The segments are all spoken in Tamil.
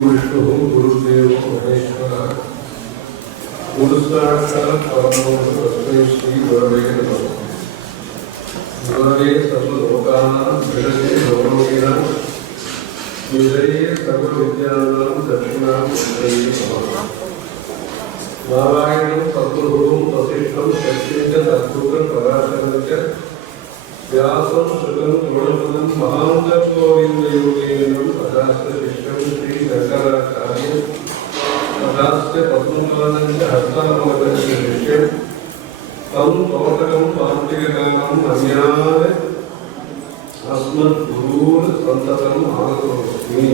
विष्णु गुरुदेव महेश्वर गुरुसाक्षात् परमों तस्मै श्री गुरवे नमः। गुरवे सर्वलोकानां विषये गौरवेण विजये सर्वविद्यानां दक्षिणामूर्तये नमः। नारायणं सद्गुरुं वसिष्ठं शक्तिं च तद्गुरुं पराशरं च व्यासं शुकं द्रोणपदं महान्तकोविन्दयोगेनं तदास्य शिष्यं श्री शंकराचार्य तदास्य पद्मपादं च हस्तामलकं शिष्यं तं तोटकं वार्तिककामं मन्यान् अस्मद्गुरून् सन्ततम् आनतोऽस्मि।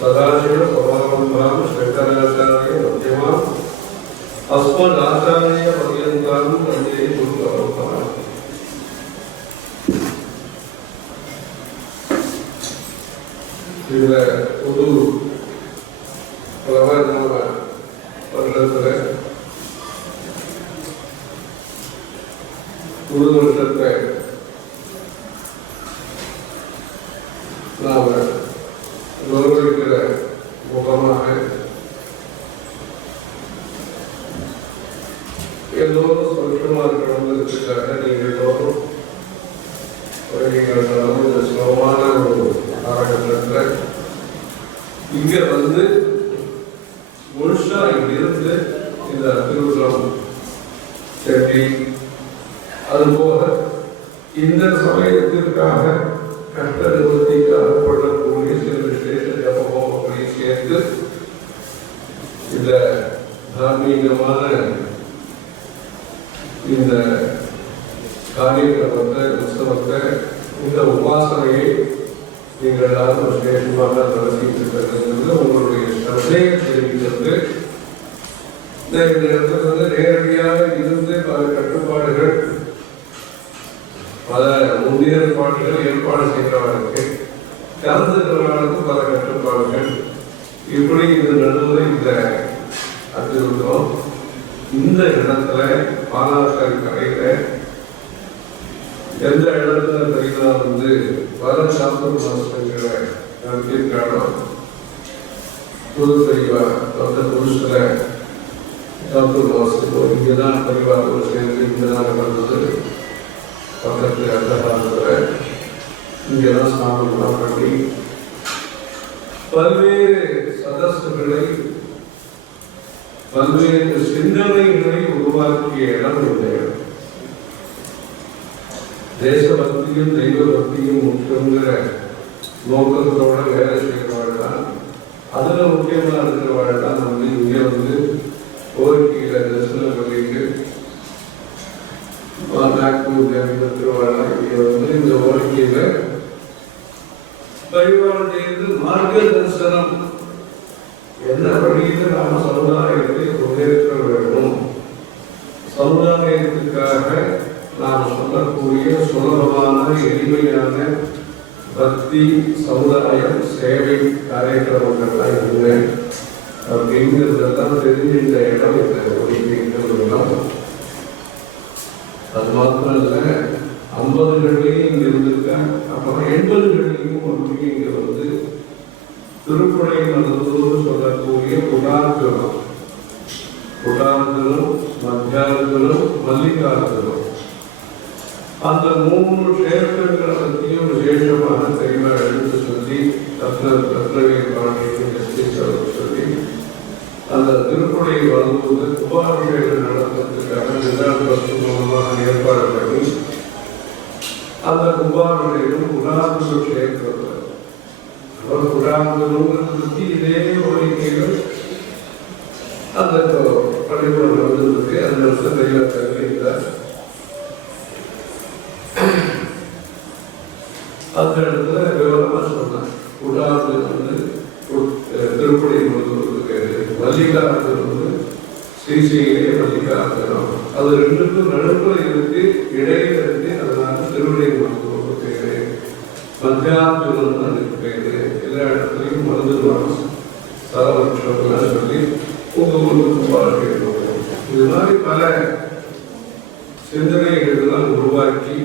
सदाशिवसमारम्भां शंकराचार्य मध्यमाम् अस्मदाचार्यपर्यन्तां वन्दे गुरुपरम्पराम्। இதுல ஒரு பிரபலமான வருடத்துல புது வருஷத்தை நாம கௌரவிக்கிற முகமாக எல்லோரும் சந்தோஷமா இருக்கணுங்கிறதுக்காக நீங்கள் எல்லோரும் நீங்கள் இந்த சுலபமான ஒரு காலகட்டத்தில் இங்க வந்து முழுசா இங்கிருந்து இந்த திருவிழம் செடி அதுபோக இந்த சமயத்திற்காக கஷ்ட நிவர்த்திக்காக படக்கூடிய சில விசேஷ ஜபங்களை சேர்த்து இந்த தார்மீகமான இந்த காரியக்கிரமத்தை உற்சவத்தை இந்த உபாசனையை நீங்கள் எல்லாரும் விசேஷமாக நடத்திட்டு உங்களுடைய சந்தையை தெரிவிக்கிறது. இந்த இடத்துல வந்து நேரடியாக இருந்து பல கட்டுப்பாடுகள் பல முன்னேற்பாடுகள் ஏற்பாடு செய்கிறவர்களுக்கு கலந்துக்கிறவர்களுக்கு பல கட்டுப்பாடுகள் இப்படி இது நடுவில் இந்த அத்திருந்தோம். இந்த இடத்துல பாலாக்கர் கரையில எந்த இடத்துல தெரியுமா வந்து வர சாப்பிட மாசங்களை நடத்தியிருக்கானோ புது பரிவார் அந்த புருஷல சாப்பிட மாசம் இங்கேதான் பரிவாரோடு சேர்ந்து இங்கதான் நடந்தது. பக்கத்து அந்த காலத்தில் இங்கேதான் ஸ்நானம்லாம் பண்ணி பல்வேறு சதஸ்களை பல்வேறு சிந்தனைகளை உருவாக்கிய இடம் இந்த இடம். தேசபக்தியும் தெய்வ பக்தியும் முக்கியங்கிற நோக்கத்தோட வேலை செய்கிறவாள் தான். அதுல முக்கியமா இருக்கிறவாள் தான் வந்து இங்க வந்து கோரிக்கையில தரிசனம் பண்ணிட்டு இருக்கிறவாள் இங்க வந்து இந்த கோரிக்கையில பரிவாரம் செய்து மார்க்க தரிசனம் என்ன வழியில நாம சமுதாயத்தை முன்னேற்ற வேண்டும், சமுதாயத்துக்காக நாம் சொல்லக்கூடிய சுலபமான எளிமையான பக்தி சமுதாயம் சேவை காரியக்கிரமங்கள்லாம் இல்லை அப்படிங்கிறதெல்லாம் தெரிஞ்சு இந்த இடம் இடம். அது மாத்திரம் இல்லை, 50கள்லையும் இங்க இருந்திருக்கேன். அப்புறம் 80கள்லையும் வந்து இங்க வந்து திருப்படை நடந்ததோடு சொல்லக்கூடிய புடார்ஜலம் மத்தியானத்திலும் மல்லிகார்ஜலம் அந்த 3 கஷேத்திரங்களை பற்றியும் விசேஷமாக தெளிவா எடுத்து சொல்லி ரத்னவி சொல்லி அந்த திருப்படை வரும்போது குபாபிஷேகம் நடத்துறதுக்காக 2 வருஷமாக ஏற்பாடு பண்ணி அந்த குபாபிஷேகம் புராதன கஷேத்திரத்தில் புராதனங்கிறது பற்றி இதே கோரிக்கைகள் அந்த பள்ளிக்கூடம் நடந்திருக்கு. அந்த வருஷம் தெளிவாக தெரிவித்தார். அந்த இடத்துல விவரமா சொன்னார். புடாது வந்து திருப்பதி மல்லிகார்ஜுன் வந்து ஸ்ரீசையிலே மல்லிகார்ஜுனம் அது 2க்கும் நடுப்புல இருக்கு, இடையில இருக்கு. அதனால திருவிடை மருத்துவம் பேரு மத்தியார்ஜுனன் அதுக்கு பேரு. எல்லா இடத்துலையும் மருந்து சரவட்சம் சொல்லி உங்க ஊருக்கு வாழ்க்கை. இது மாதிரி பல சிந்தனைகள்லாம் உருவாக்கி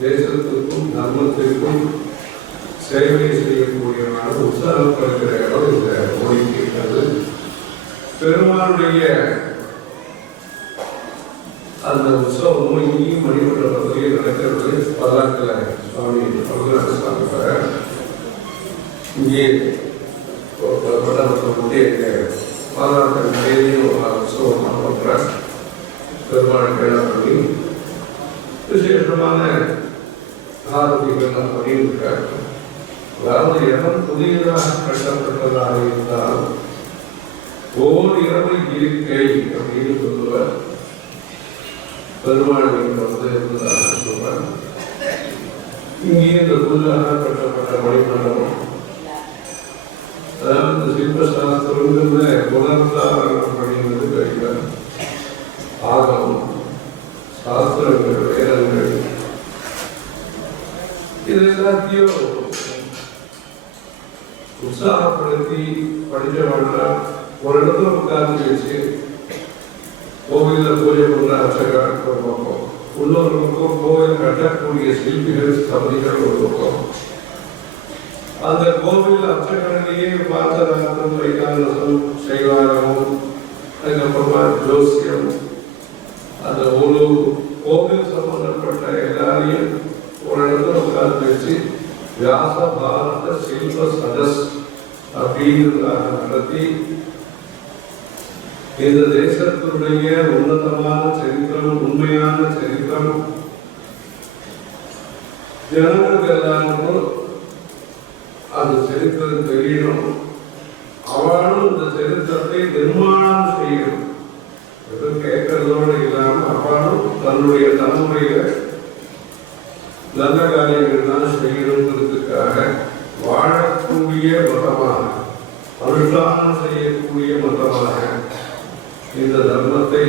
தேசத்திற்கும் தர்மத்திற்கும் சேவை செய்யக்கூடியவனான உற்சாகப்படுகிற இடம் இந்த ஓடிக்கிறது. பெருமானுடைய அந்த உற்சவமும் இங்கேயும் மணிமண்டபத்திலேயே நடக்கிறது. பல்லாக்கில் சுவாமி பரமநாதசாமி இங்கே மண்டபத்தை பாராட்டு மேலேயும் உற்சவமாக பண்ற பெருமாள் கேளா பண்ணி விசேஷமான ஆரோக்கியங்கள்லாம் பண்ணியிருக்காரு. அதாவது இடம் புதியதாக கட்டப்பட்டதாக இருந்தால் ஓர் இரவு இருக்கை அப்படின்னு சொல்லுவார். பெருமாள் இருந்ததாக சொல்றார். இங்கே இந்த புதிதாக கட்டப்பட்ட மணிமண்டபம், அதாவது இந்த சிற்பசாஸ்திரங்கிறத புனர்தாரணம் பண்ணினது கிடைக்கிறார். ஆகமம், சாஸ்திரங்கள், வேதங்கள் இது எல்லாத்தையும் உற்சாகப்படுத்தி படித்தவர்கள ஒரு இடத்துல உட்கார்ந்து வச்சு கோவிலில் பூஜை பண்ற அர்ச்சகர் ஒரு பக்கம், இன்னொரு பக்கம் கோவில் கட்டக்கூடிய சிற்பிகள் ஸ்தபதிகள் ஒரு பக்கம். அந்த கோவில் அர்ச்சகர்களையே பார்த்ததாகவும் வைகானசம் சைவாகமும் அதுக்கப்புறமா ஜோசியம், அந்த ஒரு கோவில் சம்பந்தப்பட்ட எல்லாரையும் ஒரு இடத்துல உட்கார்ந்து வச்சு வியாச பாரத சில்ப சதஸ் அப்படிங்கிறதாக நடத்தி இந்த தேசத்தினுடைய உன்னதமான சரித்திரம், உண்மையான சரித்திரம் ஜனங்களுக்கு எல்லாருக்கும் அந்த சரித்திரம் தெரியணும். அவளும் இந்த சரித்திரத்தை நிர்மாணம் செய்யணும். எதுவும் கேட்கறதோடு இல்லாம அவளும் தன்னுடைய தலைமுறையில நல்ல காரியங்கள்லாம் செய்யணுங்கிறதுக்காக வாழக்கூடிய மதமாக, அனுஷ்டானம் செய்யக்கூடிய மதமாக இந்த தர்மத்தை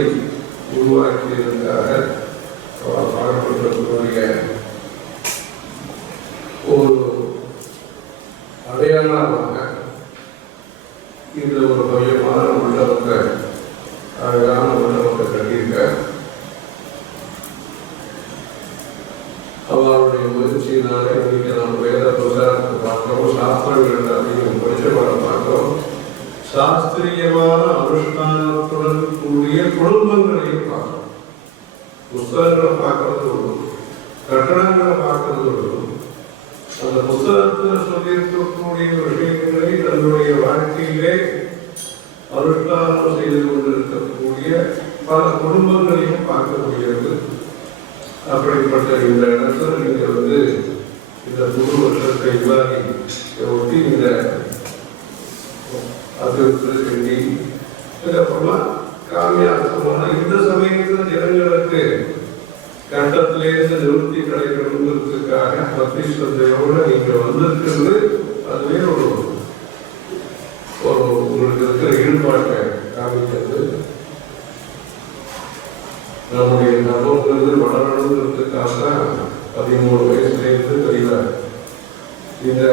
உருவாக்கியதற்காக பாடப்பட்டிருக்கக்கூடிய ஒரு அடையாளமாக இந்த ஒரு மையமான மண்டபத்தை, அழகான மண்டபத்தை கட்டியிருக்க அவருடைய முயற்சியினாலே இன்னைக்கு நம்ம வேத பிரசாரத்தை பார்க்கிறோம், சாஸ்திரங்கள் எல்லாத்தையும் படிச்சவரை பார்க்கிறோம். சாஸ்திரியமான அனுஷ்டானத்துடன் கூடிய குடும்பங்களையும் பார்க்கிறோம். புஸ்தகங்களை பார்க்கறது ஒன்றும், கட்டணங்களை பார்க்கறது ஒன்றும், அந்த புத்தகத்தில் சொல்லியிருக்கக்கூடிய விஷயங்களை தன்னுடைய வாழ்க்கையிலே அனுஷ்டானம் செய்து கொண்டிருக்கக்கூடிய பல குடும்பங்களையும் பார்க்க முடியாது. அப்படிப்பட்ட இந்த இடத்துல நீங்கள் இந்த புது வருஷத்தை ஒட்டி இந்த அதிர்த்து செஞ்சு அதுக்கப்புறமா காமியாசமான இந்த சமயத்தில் ஜனங்களுக்கு கட்டத்திலேருந்து நிவர்த்தி கிடைக்கணுங்கிறதுக்காக பக்தி ஸ்ரத்தையோடு நீங்கள் வந்திருக்கிறது, அதுவே ஒரு உங்களுக்கு இருக்கிற ஈடுபாட்டை காமிக்கிறது. நம்முடைய நபங்கிறது வளரணுங்கிறதுக்காக தான் 13 வயசுலேருந்து தெரிவார். இந்த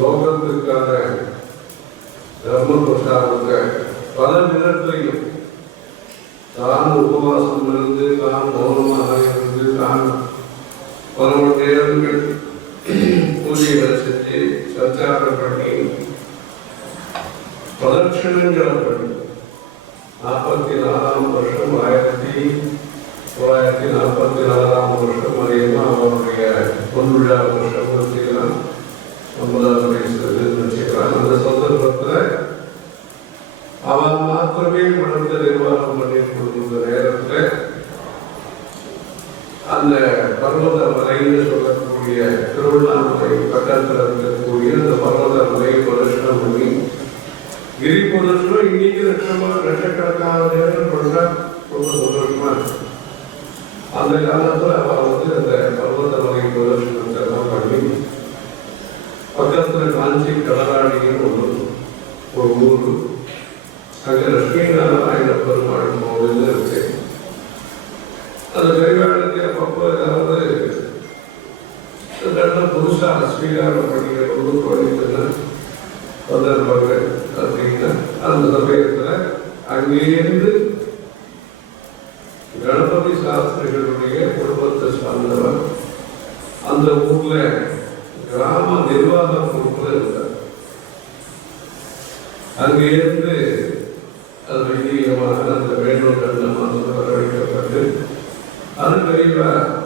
லோகத்துக்கான தர்ம பிரசாரத்தை பல விதத்திலையும் தான் உபவாசம் இருந்து, தான் மௌனமாக இருந்து, தான் பல மணி நேரங்கள் பூஜைகளை செஞ்சு சச்சாரம் பண்ணி பிரதட்சணங்களை பண்ணி 44ஆம் வருஷம் 1944ஆம் வருஷம் அதிகமாக அவருடைய பொன்விழா வருஷம் வச்சுக்கலாம், 50ஆவது வயசுல வச்சுக்கலாம். அந்த சந்தர்ப்பத்தில் அவன் மாத்திரமே மனத்தை நிர்வாகம் பண்ணி கொடுக்கின்ற நேரத்தில் அந்த பர்வத மலைன்னு சொல்லக்கூடிய திருவண்ணாமலை பக்கத்தில் இருக்கக்கூடிய அந்த பர்வத மலை பிரதர்ஷனம் பண்ணி கிரி பிரதர்ஷனம் இன்னைக்கு லட்சக்கணக்கான நேரம் பண்ணா ரொம்ப சந்தோஷமா இருக்கு. அந்த காலத்தில் அவன் அந்த பர்வத மலை பிரதர்ஷனத்தை எல்லாம் பண்ணி பக்கத்தில் காஞ்சி கடலாடின்னு ஒரு ஊர், அங்கே லட்சுமி நாராயண பெருமாள் கோவில் இருக்கு. அந்த பெருமாளுக்கு அப்பப்போ ஏதாவது புதுசாக ஸ்ரீகாரம் பண்ணிக்கிற குடும்பத்தோடு வந்திருப்பாங்க அப்படின்னா அந்த சமயத்தில் அங்கேருந்து கணபதி சாஸ்திரிகளுடைய குடும்பத்தை சார்ந்தவர் அந்த ஊர்ல கிராம நிர்வாக பொறுப்புல இருந்தார். அங்கிருந்து அது வைத்தியமாக அந்த வேலூர் கண்டமாக வரவழைக்கப்பட்டு அது விரைவாக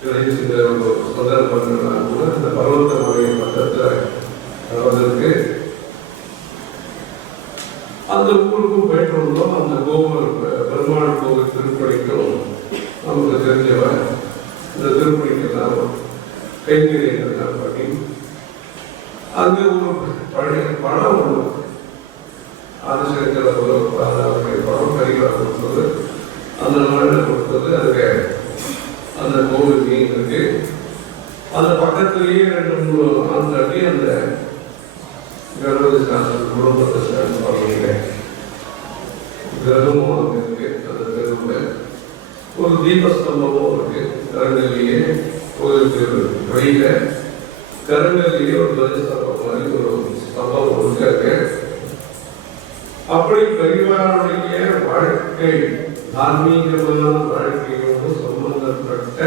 கிடைச்சிருந்த ஒரு சந்தர்ப்பங்கள்லாம் கூட இந்த பர்வத மலை பக்கத்தில் வருவதற்கு அந்த ஊருக்கும் போயிட்டு வந்தோம். அந்த கோவில் பெருமாள் கோவில் திருப்பணிக்கும் நமக்கு தெரிஞ்சவன் இந்த திருப்பணிக்கெல்லாம் கைங்கரியங்கள்லாம் பண்ணி அங்கே ஒரு பழைய படம் ஒன்று ஆதிசங்கர அவருடைய படம் கையில் கொடுத்தது அந்த நாளில் கொடுத்தது. அதுக்கு அந்த கோவில் மீன் இருக்கு. அந்த பக்கத்திலேயே 2-3 ஆண்டாட்டி அந்த கணபதி சாசன் குடும்பத்தை சேர்ந்து பகுதியில கிரகமும் அங்கே இருக்கு. அந்த தெருவில் ஒரு தீபஸ்தம்பமும் இருக்கு. கரங்கல்லையே கோயிலுக்கு வெளியில கரங்கல்லையே ஒரு துவஜஸ்தம்பம் மாதிரி ஒரு ஸ்தம்பம் இருக்கு. அப்படி பெரியவருடைய வாழ்க்கை தார்மீகமான வாழ்க்கையோடு சம்பந்தப்பட்ட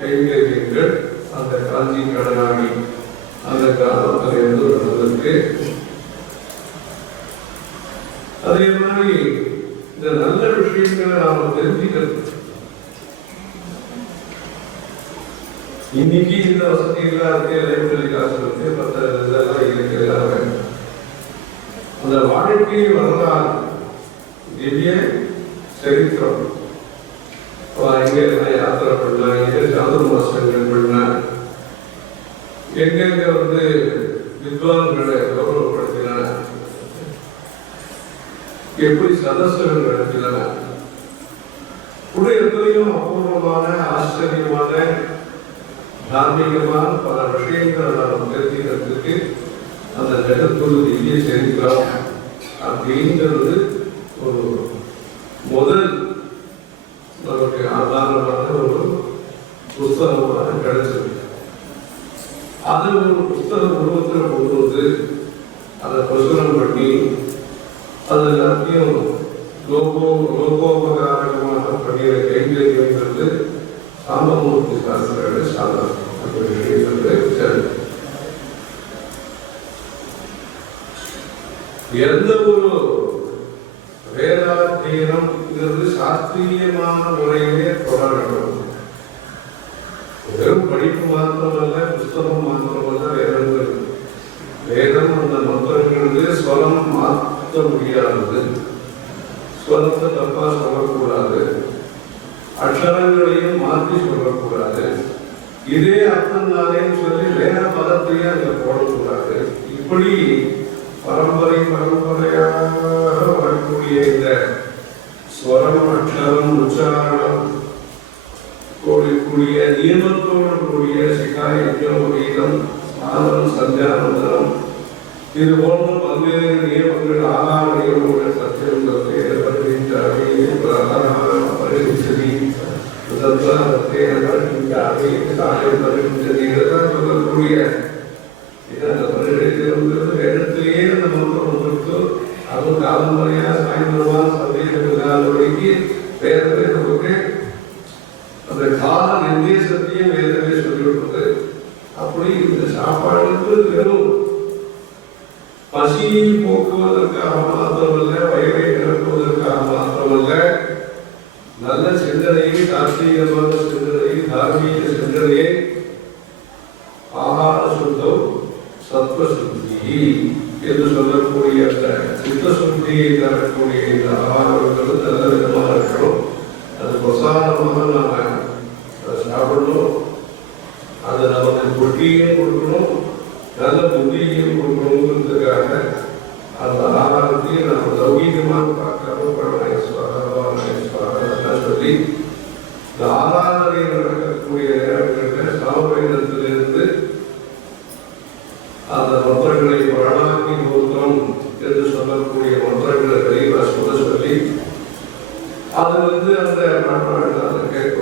கைங்கரியங்கள் அந்த காஞ்சி கடனாடி அந்த காலத்தில் இருந்து நடந்திருக்கு. அதே மாதிரி இந்த நல்ல விஷயங்களை நாம தெரிஞ்சுக்கிறது. இன்னைக்கு இந்த வசதி இல்லாத லைப்ரரி காசு இருக்கு, மற்ற இதெல்லாம் இருக்கிறதாக அந்த வாழ்க்கை வரலாறு திவ்ய சரித்திரம். எங்க யாத்திரை பண்ண, எங்க சாதுர்மாசங்கள் பண்ண, எங்கெங்க வித்வான்களை கௌரவப்படுத்தின, எப்படி சதஸ்கள் நடத்தின, கூட எத்தனையும் அபூர்வமான ஆச்சரியமான தார்மீகமான பல விஷயங்களை நாம் தெரிஞ்சுக்கிறதுக்கு அந்த ஜெகத்குரு திவ்ய சரித்திரம் அப்படிங்கிறது ஒரு முதல் நமக்கு ஆதாரமான ஒரு புஸ்தகமாக கிடைச்சது. அது ஒரு புஸ்தக உருவத்தில் கொண்டு வந்து அதை பிரசுரம் பண்ணி அது எல்லாத்தையும் லோகோபகாரமாக பண்ணிய கைங்கரியங்கிறது சாம்பமூர்த்தி சாஸ்திர சாதனம். எந்த ஒரு வேதாத்தியனம் சாஸ்திரியமான முறையிலே தொடரணும். வெறும் படிப்பு மாத்திரமல்ல, புஸ்தகம் மாத்திரமல்ல, வேதங்கள். வேதம் அந்த மந்திரங்களுக்கு ஸ்வரம் மாற்ற முடியாதது, ஸ்வரத்தை தப்பா சொல்லக்கூடாது, அக்ஷரங்களையும் மாற்றி சொல்லக்கூடாது, இதே அர்த்தம் தானே சொல்லி வேற பதத்தையே அங்க போடக்கூடாது. இப்படி பரம்பரையாக வரக்கூடிய இந்த ஸ்வரம், அக்ஷரம், உச்சாரணம் கூடிய நியமத்தோடு கூடிய சிகாயம், கீதம், ஆதரம், சந்தியானந்தரம் இது போன்ற பல்வேறு நியமங்கள் ஆதாரங்களுடைய சத்தியம் சொல்லக்கூடிய வேதத்திலேயே அந்த மந்திரம் வந்துருக்கு. அதுவும் காலமுறையா சாயந்தரமா சந்தேகம் இல்லாதபடிக்கு வேதமே நமக்கு அந்த கால நிர்தேசத்தையும் வேதமே சொல்லிவிட்டது. அப்படி இந்த சாப்பாடுக்கு வெறும் பசியை போக்குவதற்காக மாத்திரமல்ல, வயதை நிரப்புவதற்காக மாத்திரமல்ல, நல்ல சிந்தனையை, தார்மீகமான சிந்தனையை, தார்மீக சிந்தனையை, ஆகார சுத்தம் சத்வசுத்தி என்று சொல்லக்கூடிய அந்த சித்த சுத்தியை தரக்கூடிய இந்த ஆகாரங்கள் நல்ல விதமாக இருக்கணும். அது பிரசாதமாக நாம சாப்பிடணும். அது நமக்கு புத்தியையும் கொடுக்கணும், நல்ல புத்தியையும் கொடுக்கணுங்கிறதுக்காக அந்த ஆகாரத்தையும் நம்ம லௌகீகமாக பார்க்காம சொல்லி இந்த ஆராதனை நடக்கக்கூடிய நேரங்களில் சாமவேதத்திலிருந்து அந்த மந்திரங்களை பிரணாமி கோத்திரம் என்று சொல்லக்கூடிய மந்திரங்களை தெளிவாக சொல்லி அதிலிருந்து அந்த அதை கேட்க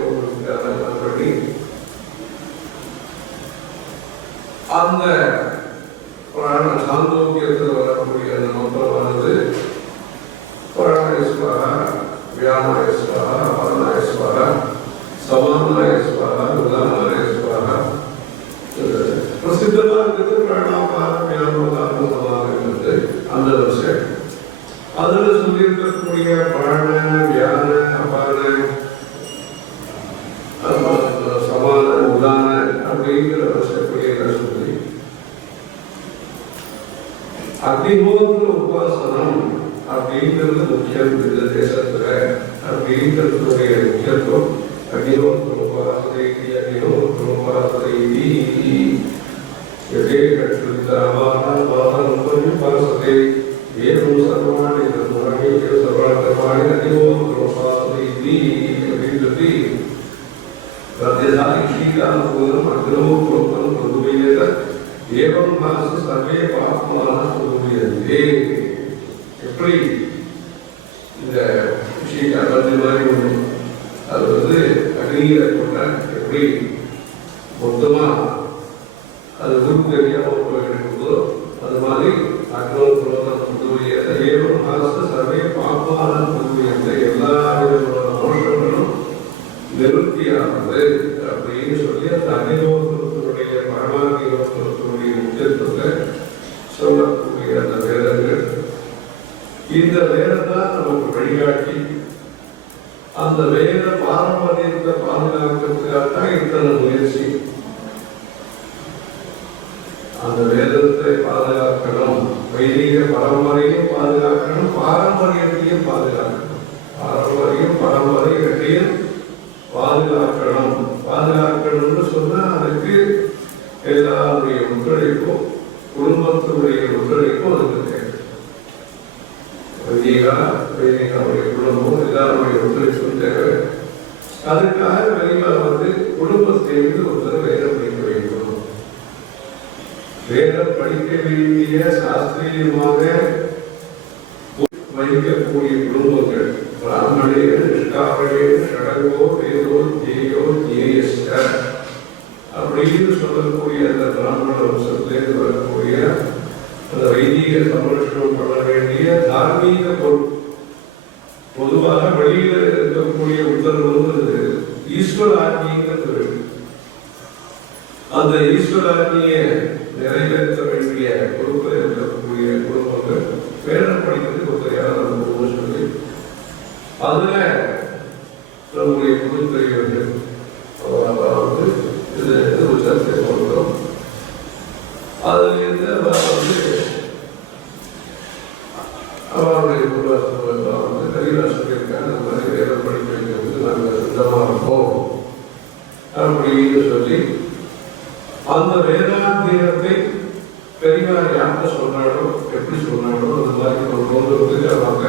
பண்ணி அந்த பிராண சாந்தோக்கியத்தில் வரக்கூடிய அந்த மந்திரமானது பிராணேஸ்வரா, வியானேஸ்வரா, அபர்ணேஸ்வரா, சமானேஸ்வரா, உதாரணேஸ்வரா அப்படின்றதுடைய முக்கியத்துவம் அகிலோ குருபாசதை அகிலோ குருபாசதை எதே கற்றுத்தாவான வாரம் பாசதை ஏதோ சர்வாணி முறை சர்வாணி அகிலோ குருபாசதை அப்படின்றது பிரத்யேகாலம் அகிலோ குருபம் பொதுவையத ஏவம் மனசு சர்வே பாப்மான பொதுவையதே. எப்படி இந்த விஷயம் வந்து மாதிரி ஒன்று அது வந்து அக்னியில கொண்ட எப்படி மொத்தமா அது குரு தெரியாமல் போயிருக்குதோ அது மாதிரி அக்னோ குரோதம் பொதுவையத ஏவம் மனசு சர்வே பாப்மான பொதுவையத எல்லா விதமான மோஷங்களும் நிவர்த்தியானது அப்படின்னு சொல்லி அந்த அகிலோகத்தினுடைய பரமாகிலோகத்தினுடைய முக்கியத்துவத்தை சொல்லக்கூடிய அந்த வேதங்கள். இந்த வேதம் தான் நமக்கு வழிகாட்டி அந்த வேத பாரம்பரியத்தை பாதுகாக்கிறதுக்காக தான் இத்தனை முயற்சி. அந்த வேதத்தை பாதுகாக்கணும், வைதிக பரம்பரையும் பாதுகாக்கணும், பாரம்பரியத்தையும் பாதுகாக்கணும். பாரம்பரியம் பரம்பரை ரெண்டையும் பாதுகாக்கணும். பாதுகாக்கணும்னு சொன்னா அதுக்கு எல்லாருடைய ஒத்துழைப்பும் குடும்பத்தினுடைய ஒத்துழைப்பும் அதுக்கு தேவை. வைதிகாவுடைய குடும்பம் எல்லாருடைய ஒத்துழைப்பும் தேவை. அதுக்காக வெளியில வந்து குடும்பத்திலிருந்து ஒருத்தர் வேதம் படிக்க வேண்டும். வேதம் படிக்க வேண்டிய சாஸ்திரியமாக வைக்கக்கூடிய குடும்பங்கள் பிராமணே நிஷ்காமணே ஷடங்கோ வேதோ ஜேயோ ஜேயஸ்ட அப்படின்னு சொல்லக்கூடிய அந்த பிராமண வம்சத்திலேருந்து வரக்கூடிய அந்த வைதிக சமரட்சணம் பண்ண வேண்டிய தார்மீக பொருள். பொதுவாக வெளியில இருக்கக்கூடிய உத்தரவு ஈஸ்வர ஆத்மீங்கிறது. அந்த ஈஸ்வர ஆத்மியை நிறைவேற்ற வேண்டிய பொறுப்பில் இருக்கக்கூடிய குடும்பங்கள் வேதம் படிக்கிறதுக்கு ஒருத்தரையாக சொல்லி அதுல நம்முடைய குடும்பங்கள் வந்து இது ஒரு சர்ச்சை சொல்றோம். அதுல இருந்து வந்து அவருடைய வந்து கரிகா சொல்லியிருக்காங்க, அந்த மாதிரி வேதம் படிக்க வைக்கிறது நாங்கள் சித்தமா இருப்போம் அப்படின்னு சொல்லி அந்த வேதாந்தியத்தை பெரியவர் யார்கிட்ட சொன்னாலும் எப்படி சொன்னாலும் அந்த மாதிரி ஒரு நோக்கத்துக்கு அவங்க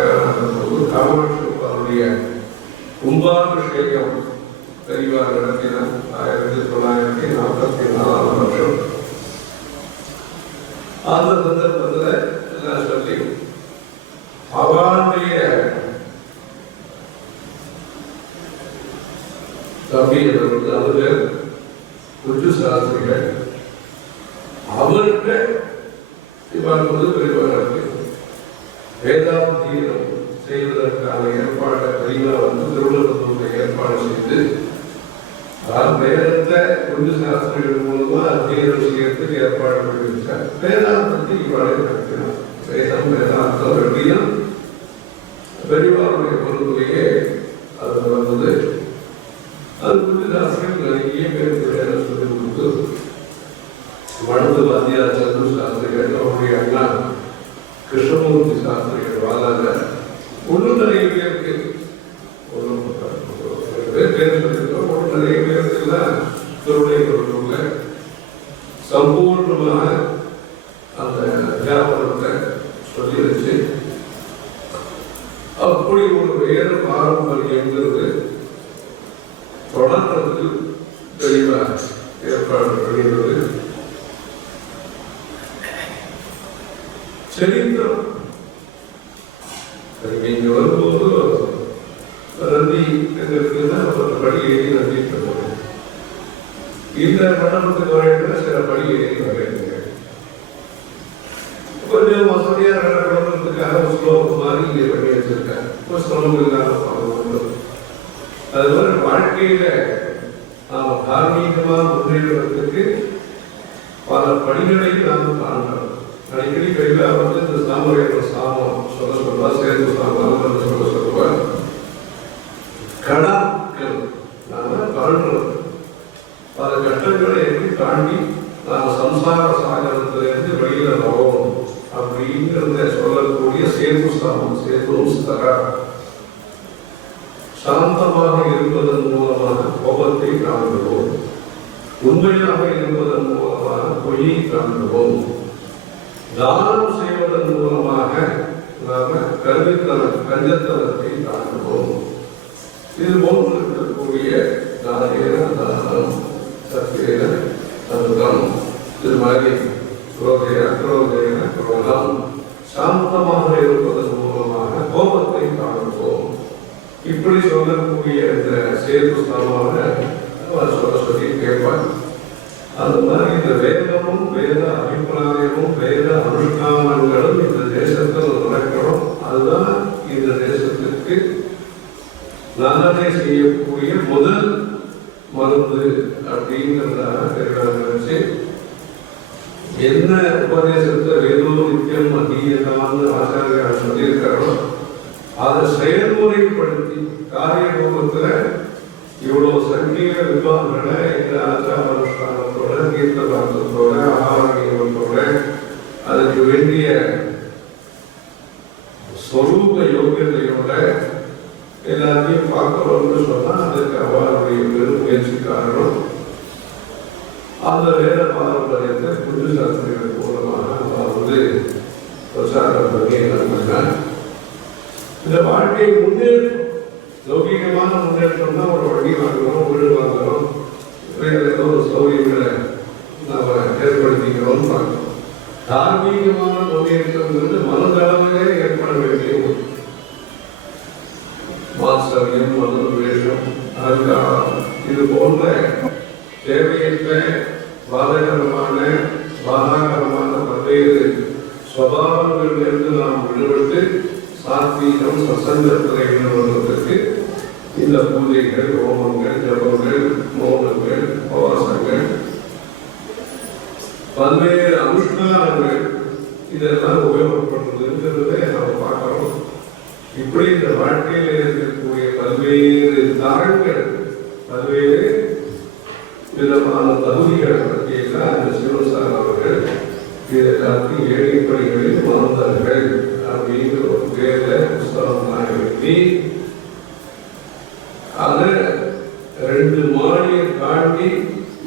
காமாட்சி அவருடைய கும்பாபிஷேகம் பெரியவர் நடத்தின 1944 வருஷம். அந்த சந்தர்ப்பத்தில் எல்லாம் சொல்லி அவருடைய தம்பியவர்கள் அவங்க குஜு சாஸ்திரிகள் அவர்கிட்ட இவர் பெரியவர்களுக்கு வேதாந்தீனம் செய்வதற்கான ஏற்பாடு பெரியவா வந்து திருவள்ளுவருடைய ஏற்பாடு செய்து வேதத்தை குஜு சாஸ்திரிகள் மூலமா அத்தியனம் செய்யறதுக்கு ஏற்பாடு பண்ணி வச்சார். வேதாந்தத்தை இவ்வாறு நடத்தினார். வேதம் வேதாந்தம் ரெண்டியும் பெரியவாருடைய பொருளையே அது வந்தது. அது குஜு சாஸ்திரிகள் நிறைய பேருக்கு வேதம் சொல்லி கொடுத்து வடது வாத்தியா சந்துரு சாஸ்திரிகள் அவருடைய அண்ணா கிருஷ்ணமூர்த்தி சாஸ்திரிகள் வாழாத ஒன்றும் நிறைய பேருக்கு பேர் சொல்லியிருக்கோம். ஒன்றும் நிறைய பேருக்கு எல்லாம் திருவிழை கொடுத்துள்ள சம்பூர்ணமாக அந்த வியாபாரத்தை சொல்லி வச்சு அப்படி ஒரு வேத பாரம்பரியங்கிறது தொடர்றதுக்கு தெளிவாக ஏற்பாடு பண்ணுகிறது. சரித்திரம் இங்க வரும்போது நந்தி படி ஏறி நந்தி இந்த மண்டபத்துக்கு வரையில சில படி ஏறி வரையில கொஞ்சம் வசதியா நடக்கிறதுக்காக ஸ்லோகம் மாதிரி இங்கே பண்ணி வச்சிருக்காங்க. ஸ்லோகம் இல்லாம அது மாதிரி வாழ்க்கையில நாம் தார்மீகமா முன்னேறுவதற்கு பல படிகளை நாம் காணலாம். அடிக்கடி கையில வந்து இந்த சாமுறையோட சாமம் சொல்ல சொல்வா, சேர்ந்து சாமம் சொல்ல சொல்லுவா. கடாக்கள் நாம கருணம் பல கட்டங்களை எப்படி தாண்டி நாம் சம்சார சாகரத்திலிருந்து வெளியில வரணும் அப்படிங்கிறத சொல்லக்கூடிய சேது சாமம், சேது சாந்தமாக இருப்பதன் மூலமாக கோபத்தை காண்கிறோம், உண்மையாக இருப்பதன் மூலமாக பொய்யை காண்கிறோம், தானம் செய்வதன் மூலமாக கஞ்சத்தனத்தை காண்கிறோம். இது போன்று இருக்கக்கூடிய தானம், சத்தியன, அனுகம், இது மாதிரி குரோதம் சாந்தமாக இருப்பதன் மூலமாக கோபத்தை காண்கிறோம். இப்படி சொல்லக்கூடிய இந்த சேர்ப்பு ஸ்தானமாக சொல்லி கேட்பார். அது மாதிரி இந்த வேதமும் வேத அபிப்பிராயமும் வேத அனுஷ்டானங்களும் இந்த தேசத்தில் நடக்கணும். அதுதான் இந்த தேசத்திற்கு நல்லதை செய்யக்கூடிய முதல் மருந்து அப்படிங்கிறதாக நினைச்சு என்ன உபதேசத்தை வேதம் நித்தியம் அதீதமான ஆச்சாரியார் சொல்லியிருக்காரோ அதை செயல்முறைப்படுத்தி காரியபூர்வத்தில் இவ்வளவு சங்கீத விவாதங்களை இந்த ஆச்சாரத்தோட கீர்த்தனத்தோட ஆரோக்கியத்தோட அதுக்கு வேண்டிய ஸ்வரூப யோகியதையோட எல்லாத்தையும் பார்க்கணும்னு சொன்னா அதுக்கு அவருடைய பெரும் முயற்சி காரணம் அந்த வேத பாரம்பரியத்தை புது சாஸ்திரிகள் மூலமாக பிரச்சாரம் பண்ணி என்ன இந்த வாழ்க்கையை முன்னேற்றம் லௌகிகமான முன்னேற்றம் தான் ஒரு வழி வாங்குறோம், வீடு வாங்குறோம், வேற ஏதோ ஒரு சௌகரியங்களை நாம் ஏற்படுத்திக்கிறோம் பார்க்கிறோம். தார்மீகமான முன்னேற்றம்ங்கிறது மனதளவிலே ஏற்பட வேண்டிய ஒரு மாஸ்டரியம், மனோவேஷம், அகங்காரம் இது போன்ற தேவையற்ற பாதகரமான பாதாகரமான பல்வேறு சுபாவங்களிலிருந்து நாம் விடுபட்டு சாத்வீகம் சசங்கத்தை வருவதற்கு இந்த பூஜைகள், ஹோமங்கள், ஜபங்கள், மௌனங்கள், உபவாசங்கள், பல்வேறு அனுஷ்டானங்கள் இதெல்லாம் உபயோகப்படுறதுங்கிறத நாம் பார்க்கிறோம். இப்படி இந்த வாழ்க்கையில் இருக்கக்கூடிய பல்வேறு தரங்கள், பல்வேறு விதமான தகுதிகளை பற்றியெல்லாம் இந்த சிவசார் அவர்கள் இதற்கு ஏழைப்படிகளில் மறந்தார்கள் அப்படிங்கிற ஒரு பேர்ல புஸ்தகமாக எழுதி அதை 2 மாடியை தாண்டி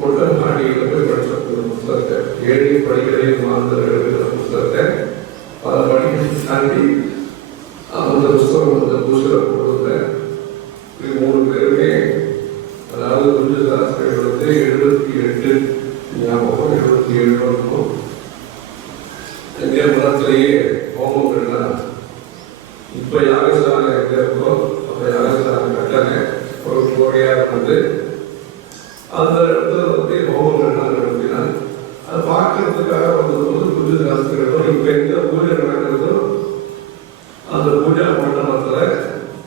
முதல் மாடியில் போய் படிச்ச புத்தகத்தை ஏழைப்படிகளில் மறந்தார்கள் புத்தகத்தை பல படிகளை தாண்டி அந்த புஸ்தகம் அந்த புஸ்தக கொடுத்த 3 பேருமே, அதாவது குஞ்சு சாஸ்திரிகளுக்கு 78 ஞாபகம் 77 இருக்கும். எங்கே மதத்திலேயே ஹோமங்கள்லாம் இப்போ யாகசாலை எங்கே இருக்கோ அந்த யாகசாலை கட்டணை ஒரு கோடியாக வந்து அந்த இடத்துல ஹோமங்கள்லாம் நடத்தினார். அதை பார்க்கறதுக்காக வந்தபோது புது சாஸ்திரிகளும் இப்போ எங்கே பூஜை நடக்கிறதோ அந்த பூஜா மண்டபத்தில்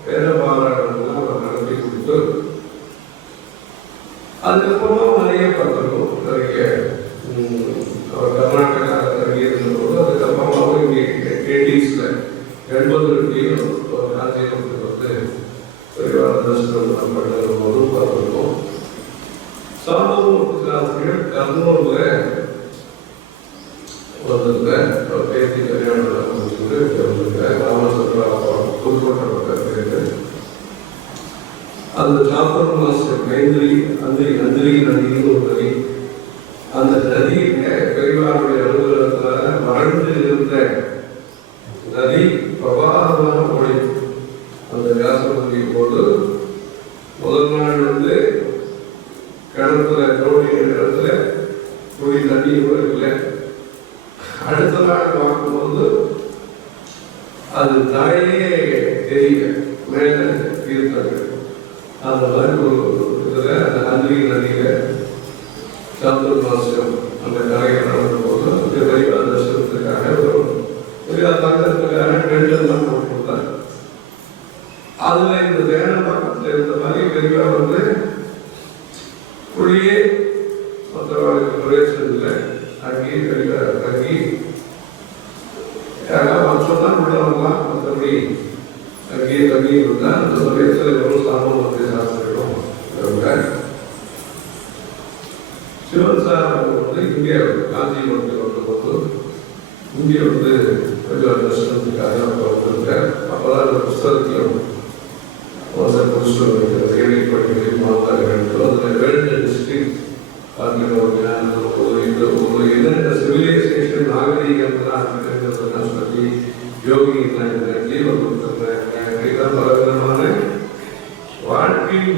வேத பாராயணம்லாம் அவர் நடத்தி கொடுத்து அதுக்கப்புறமா நிறைய பார்த்துருக்கோம். நிறைய அவர் கர்நாடகா நிறைய இருந்தபோது அதுக்கப்புறமாவும் இங்கே 80s 80 ஒரு ராஜ்யத்துக்கு வந்து பெரியவார தரிசனம் பண்ணுற போதும் பார்த்துருக்கோம். சாமூர்த்தி சாஸ்திரிகள் கர்னூரில் வந்திருக்க பேசி கல்யாணம் வந்திருக்க ராமச்சந்திரா புதுக்கோட்டை பக்கத்தில் அந்த சாப்பர் மாஸ்டர் அந்திரி நதின்னு ஒரு நதி, அந்த நதியில பெரியவாருடைய அலுவலகத்தில் வறண்டு இருந்த நதி பிரபாகமான மொழி. அந்த வியாசம் முடியும் போது முதல் நாள் வந்து கிணத்துல தோண்டிய இடத்துல குடி தண்ணி கூட இல்லை. அடுத்த நாள் பார்க்கும்போது அது தாயே தெரியல, மேலே இருந்தாங்க. அந்த மாதிரி ஒரு இதில் அந்த அந்திரி நதியில் சாந்துர்மாசியம் அந்த கரையை நடக்கும்போது பெரிய தரிசனத்துக்காக பெரிய தங்கத்துக்காக டெண்டெல்லாம் போட்டு கொடுத்தாங்க. அதில் இந்த தேன பக்கத்தில் இருந்த மாதிரி பெரியவா வந்து குழியே மற்றவர்களுக்கு பிரவேசம் இல்லை, அங்கேயே பெரிய தங்கி யாராவது சொன்னால் உள்ள வரலாம், மற்றபடி அங்கேயே தங்கி இருந்தால் அந்த சமயத்தில் எவ்வளோ சாமூர்த்தி சாஸ்திரிகளும் சிவன் சார் வந்து இங்கே காஞ்சிபுரத்தில் வந்தபோது இங்கே வந்து கொஞ்சம் தர்சனத்துக்காக வந்திருக்கார். அப்போதான் அந்த புஸ்தகத்தையும் படிச்சுட்டு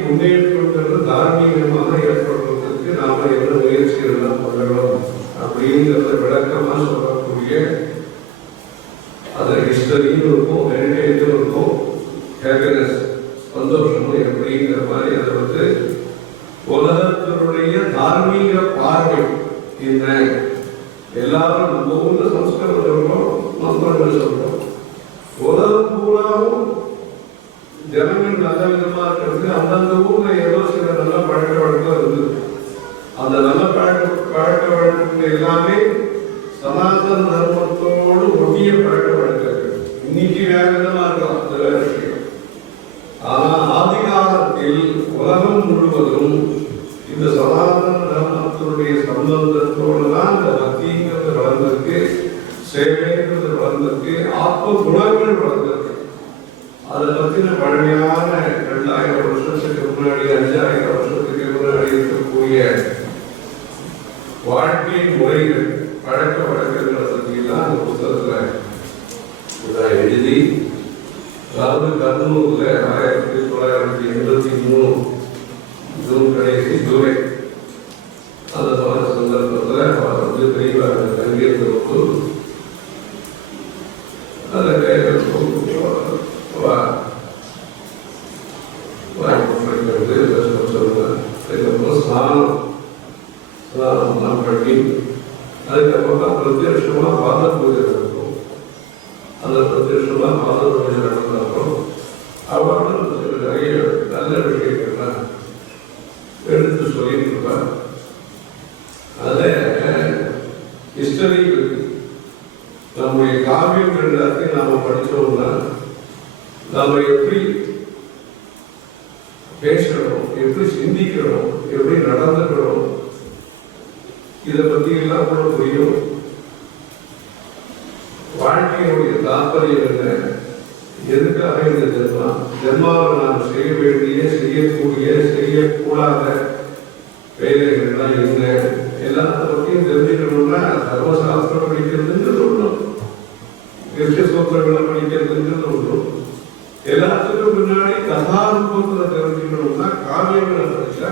முன்னேற்றங்கிறது தார்மீகமாக ஏற்படுவதற்கு நாம என்ன முயற்சிகள் எல்லாம் பண்ணணும் அப்படிங்கிறத விளக்கமா சொல்லக்கூடிய அது ஹிஸ்டரியும் இருக்கும், ஹெரிடேஜும் இருக்கும், ஹேப்பினஸ் சந்தோஷமும் எப்படிங்கிற மாதிரி அதை வந்து உலகத்தினுடைய தார்மீக பார்வை என்ன. எல்லாரும் நம்ம ஊர்ல சம்ஸ்கிருதம் சொல்றோம், மந்திரங்கள் சொல்றோம். உலகம் பூராவும் ஜனங்கள் நல்ல விதமா இருக்கிறது. அந்தந்த ஊர்ல ஏதோ சில நல்ல பழக்க வழக்கம் இருந்தது. அந்த நல்ல பழக்க வழக்கங்கள் எல்லாமே சனாதன தர்மத்தோடு ஒட்டிய பழக்க வழக்கங்கள். இன்னைக்கு வேற விதமா இருக்கலாம், அது வேற விஷயம். ஆனால் ஆதி காலத்தில் உலகம் முழுவதும் இந்த சனாதன தர்மத்தினுடைய சம்பந்தத்தோடு தான் இந்த பக்திங்கிறது வளர்ந்திருக்கு, சேவைங்கிறது வளர்ந்திருக்கு, ஆத்ம குணங்கள் வளர்ந்திருக்கு. அதை பற்றின பழமையான 2000 வருஷத்துக்கு முன்னாடி 5000 வருஷத்துக்கு முன்னாடி இருக்கக்கூடிய வாழ்க்கை முறைகள் பழக்க வழக்கங்களை பற்றியெல்லாம் அந்த புத்தகத்தில் எழுதி, அதாவது கர்னூலில் 1983 ஜூன் கடைசி ஜூலை அந்த சந்தர்ப்பத்தில் அவர் வந்து பெரியவாக தங்கியிருந்தபோது அதை ஸ்நானம் பண்ணி அதுக்கப்புறம் தான் பிரத்யட்சமா பாத பூஜை நடக்கும். அந்த பிரத்யட்சமா பாத பூஜை நடந்தப்பறம் அவர்கள் நிறைய நல்ல விஷயங்கள்லாம் எடுத்து சொல்லிட்டு இருப்பார். அதை ஹிஸ்டரி நம்முடைய காவியங்கள் எல்லாத்தையும் நாம படித்தோம்னா நாம எப்படி பேசுறோம், எப்படி சிந்திக்கிறோம், எப்படி நடந்துக்கிறோம், இதை பத்தி எல்லாம் கூட புரியும். வாழ்க்கையினுடைய தாற்பயம் என்ன, எதுக்காக இந்த ஜென்மாவை நாம் செய்ய வேண்டிய, செய்யக்கூடிய, செய்யக்கூடாத வேலைகள்லாம் என்ன, எல்லாத்த பற்றியும் தெரிஞ்சுக்கணும்னா தர்மசாஸ்திரம் படிக்கிறதுங்கிறது ஒன்றும், சூத்திரங்களை படிக்கிறதுங்கிறது ஒன்றும். எல்லாத்துக்கும் முன்னாடி கதாரூபத்தில் தெரிஞ்சுக்கணும்னா காவியங்களை படிச்சா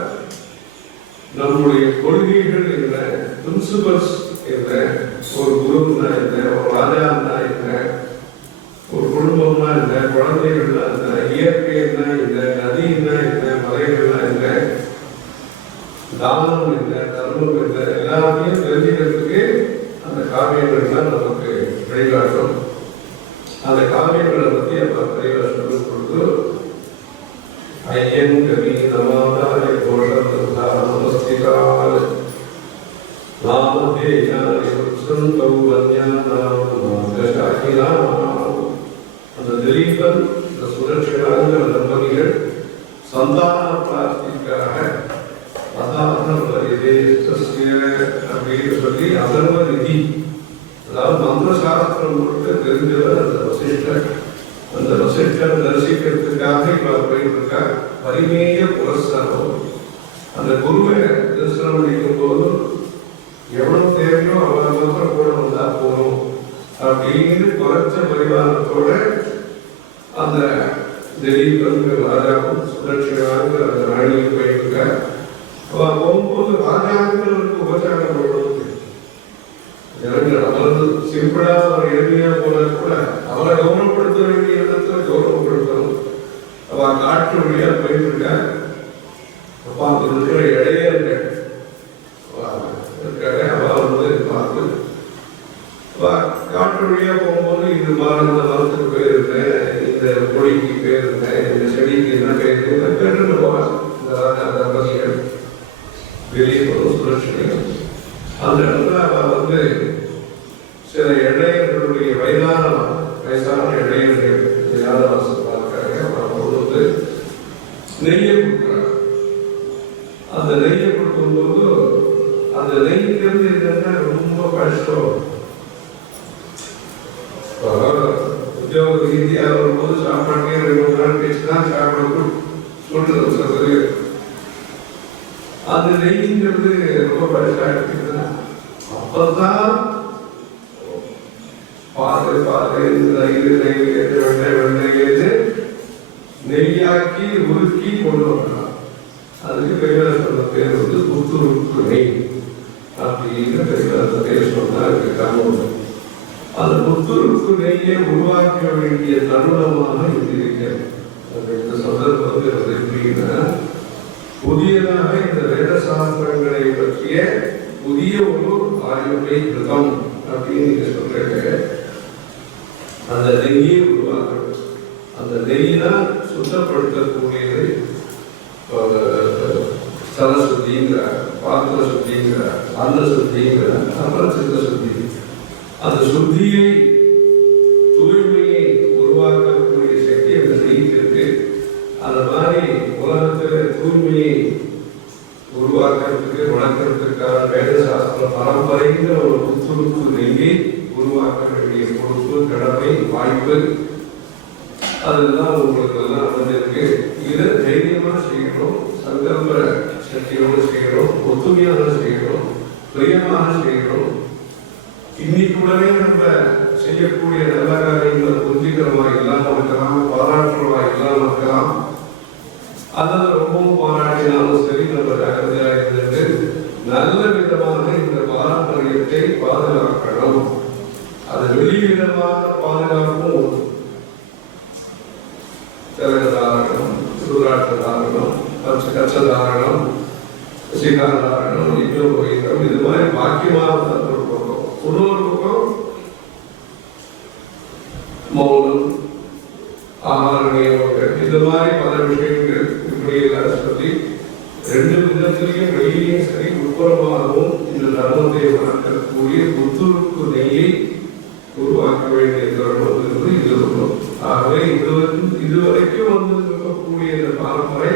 நம்முடைய கொள்கைகள் என்ன, பிரின்சிபல்ஸ் என்ன, ஒரு குருன்னா என்ன, ஒரு ராஜான்னா என்ன, ஒரு குடும்பம்னா என்ன, குழந்தைகள்னா என்ன, இயற்கைன்னா என்ன, நதினா என்ன, மலைகள்னா என்ன, தானம் என்ன, தர்மம் என்ன, எல்லாத்தையும் தெரிஞ்சுக்கிறதுக்கு அந்த காவியங்கள்லாம் நமக்கு வழிகாட்டும். அந்த காவியங்களை பற்றி அப்ப பெரியவர் சொல்லும் பொழுது ஐயன் கவி நமாதாய கோஷஸ்திகால் அந்த திலீபன் இந்த சுதர்ஷனாங்கிற தம்பதிகள் சந்தான பிராப்திக்காக அப்படின்னு சொல்லி அதர்வ நிதி, அதாவது மந்திர சாஸ்திரம் முழுக்க தெரிஞ்சவர் அந்த வசிஷ்டர். அந்த வசிஷ்டர் தரிசிக்கிறதுக்காக இவர் போயிட்டு இருக்கார். பரிமேய புரஸ்தரம், அந்த குருவை தரிசனம் பண்ணிக்கும் போது எவ்வளவு தேவையோ அவ்வளவு மாத்திரம் கூட வந்தா போகணும் அப்படின்னு குறைச்ச பரிமாணத்தோட அந்த திலீபன் ராஜாவும் சுதர்ஷனாங்க அந்த ராணியும் போயிருக்கார். அவ போகும்போது ராஜாங்களுக்கு உபச்சாரம் போடுறது ஜனங்கள் அமர்ந்து சிம்பிளா ஒரு எளிமையா போனா கூட அவரை கௌரவப்படுத்த வேண்டிய இடத்துல கௌரவப்படுத்தணும். அவ காட்டு வழியா போயிட்டு இருக்க. அப்பா அங்க இருக்கிற இடையர்கள் இருக்காரு, அவ வந்து பார்த்து காட்டு வழியா போகும்போது இது இந்த மரத்துக்கு பேர் இருந்தேன், இந்த கொடிக்கு பேர் இருந்தேன், இந்த செடிக்கு என்ன பேர் கேட்டுட்டு போவாங்க. இந்த ராஜா தம்பதிகள் வெளியே போதும் சுரட்சிகள். அந்த இடத்துல அவ வந்து சில இடையர்களுடைய வயசான இடையர்கள் யாதவாசத்துக்காக வந்து நெய்யை கொடுக்குறாங்க. அந்த நெய்யை கொடுக்கும்போது அந்த நெய்ங்கிறது என்னன்னா ரொம்ப கஷ்டம். உத்தியோக ரீதியாக வரும்போது சாப்பாட்டே 2 நாள் பேசினா சாப்பிட சொல்றது. அந்த நெய்ங்கிறது ரொம்ப பரிசாக இருக்குதுன்னா அப்பதான் பால் நெய்யாக்கி உருக்கி கொண்டு வரலாம். அதுக்கு பெரியார் சொன்ன பேர் வந்து புத்துருக்கு நெய் அப்படின்னு பெரியார் பேர் சொன்னா அதுக்கு காரணம். அந்த புத்துருக்கு நெய்யை உருவாக்க வேண்டிய தருணமாக இது இருக்கிறது. இந்த சந்தர்ப்பம் எப்படின்னா, புதியதாக இந்த வேத சாஸ்திரங்களை பற்றிய புதிய ஒரு ஆய்வை கிருதம் அப்படின்னு நீங்க சொல்றீங்க. அந்த நெய்யை உருவாக்கணும். அந்த நெய்னா சுத்தப்படுத்தக்கூடியது ஸ்தல சுத்திங்கிற, பாத்திர சுத்திங்கிற, அன்ன சுத்திங்கிற, அப்புறம் சித்த சுத்தி. அந்த சுத்தியை தூய்மையை உருவாக்கக்கூடிய சக்தி அந்த நெய்க்கு இருக்கு. அந்த மாதிரி உலகத்தில் தூய்மையை உருவாக்குறதுக்கு வளர்க்கறதுக்கான வேத சாஸ்திர பரம்பரைங்கிற ஒரு புத்துறுப்பு நெய்யை உருவாக்க வேண்டிய பொறுப்பு, கடமை, வாய்ப்பு அதுதான் உங்களுக்கு எல்லாம் அமைஞ்சிருக்கு. இதை தைரியமா செய்யணும், சங்கல்ப சக்தியோடு செய்யணும், ஒத்துமையாக செய்யணும், பிரியமாக செய்யணும். இன்னைக்கு உடனே நம்ம செய்யக்கூடிய நல்ல காரியங்களை புரிஞ்சுக்கிறவா இல்லாம இருக்கலாம், பாராட்டுறவா இல்லாம இருக்கலாம். அதை ரொம்பவும் பாராட்டினாலும் சரி, நம்ம ஜாக்கிரதையாக இருந்துட்டு நல்ல விதமாக இந்த பாரம்பரியத்தை பாதுகாக்கணும். அது வெளிவிதமான பாதுகாப்பும் திறகதாரணம், சூராட்டதாரணம், கச்சதாரணம், சிகாதாரணம், யுத்தோபகீதம், இது மாதிரி பாக்கியமாக ஒரு பக்கம். இன்னொரு பக்கம் மௌனம், ஆகார நியமங்கள், இது மாதிரி பல விஷயங்கள் இப்படி எல்லாம் சொல்லி ரெண்டு விதத்திலையும் வெளியிலையும் சரி உட்புறமாகவும் இந்த தர்மத்தை வளர்க்கக்கூடிய புத்துறுப்பு நெய்யை உருவாக்க வேண்டிய தருணம் என்பது இது இருக்கும். ஆகவே இதுவரைக்கும் வந்து இருக்கக்கூடிய இந்த பாரம்பரை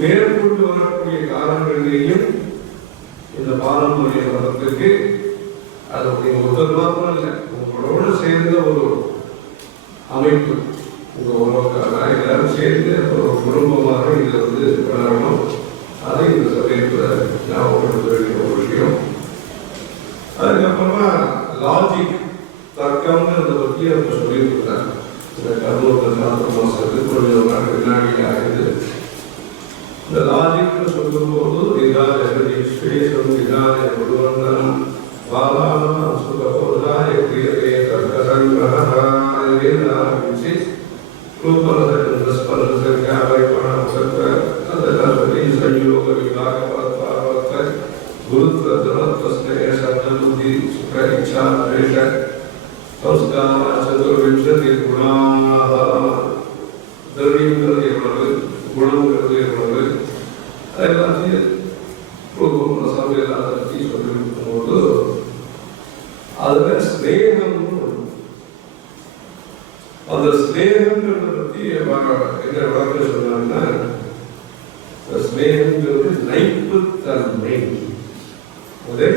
மேற்கொண்டு வரக்கூடிய காலங்களிலேயும் இந்த பாரம்பரிய மதத்திற்கு அது ஒருத்தர் மாத்திரம் இல்லை, உங்களோடு சேர்ந்த ஒரு அமைப்பு, உங்க உறவுக்காக எல்லாரும் சேர்ந்து ஒரு குடும்பமாக இதை வந்து வளரணும். அதை இந்த சமயத்தில் ஞாபகப்படுத்த வேண்டிய ஒரு விஷயம். அதுக்கப்புறமா லாஜிக், தர்க்கம்ங்கிறத பற்றி அவங்க சொல்லியிருக்கிறாங்க. இந்த கர்மத்தில் மாசத்துக்கு கொஞ்சம் நாள் பின்னாடி ஆகுது. இந்த லாஜிக்னு சொல்லும்போது இதான விசேஷம், இதான உருவந்தனம், பாலான சுகபோதாய பிரியதே தர்க்கசங்கிரஹ ஆரம்பிச்சு ரூபரச அதெல்லாம் சொல்லி சயோக விபாக பரத்வாவர்த்த குருத்வ தனத்வஸ்னேய சப்தபுத்தி சுக இச்சா வேஷ சம்ஸ்கார சதுர்விம்சதி குணாஹ. திரவியங்கிறது எவ்வளவு, குணங்கிறது எவ்வளவு, எல்லாத்தையும் ரூபம் ரசம் எல்லாத்தை பற்றி சொல்லியிருக்கும் போது அதுல ஸ்நேகம், அந்த ஸ்நேகங்கிறத பற்றி என்ன விளக்கம் சொன்னாங்கன்னா, ஸ்நேகங்கிறது நைப்புத்தன்மை. அதே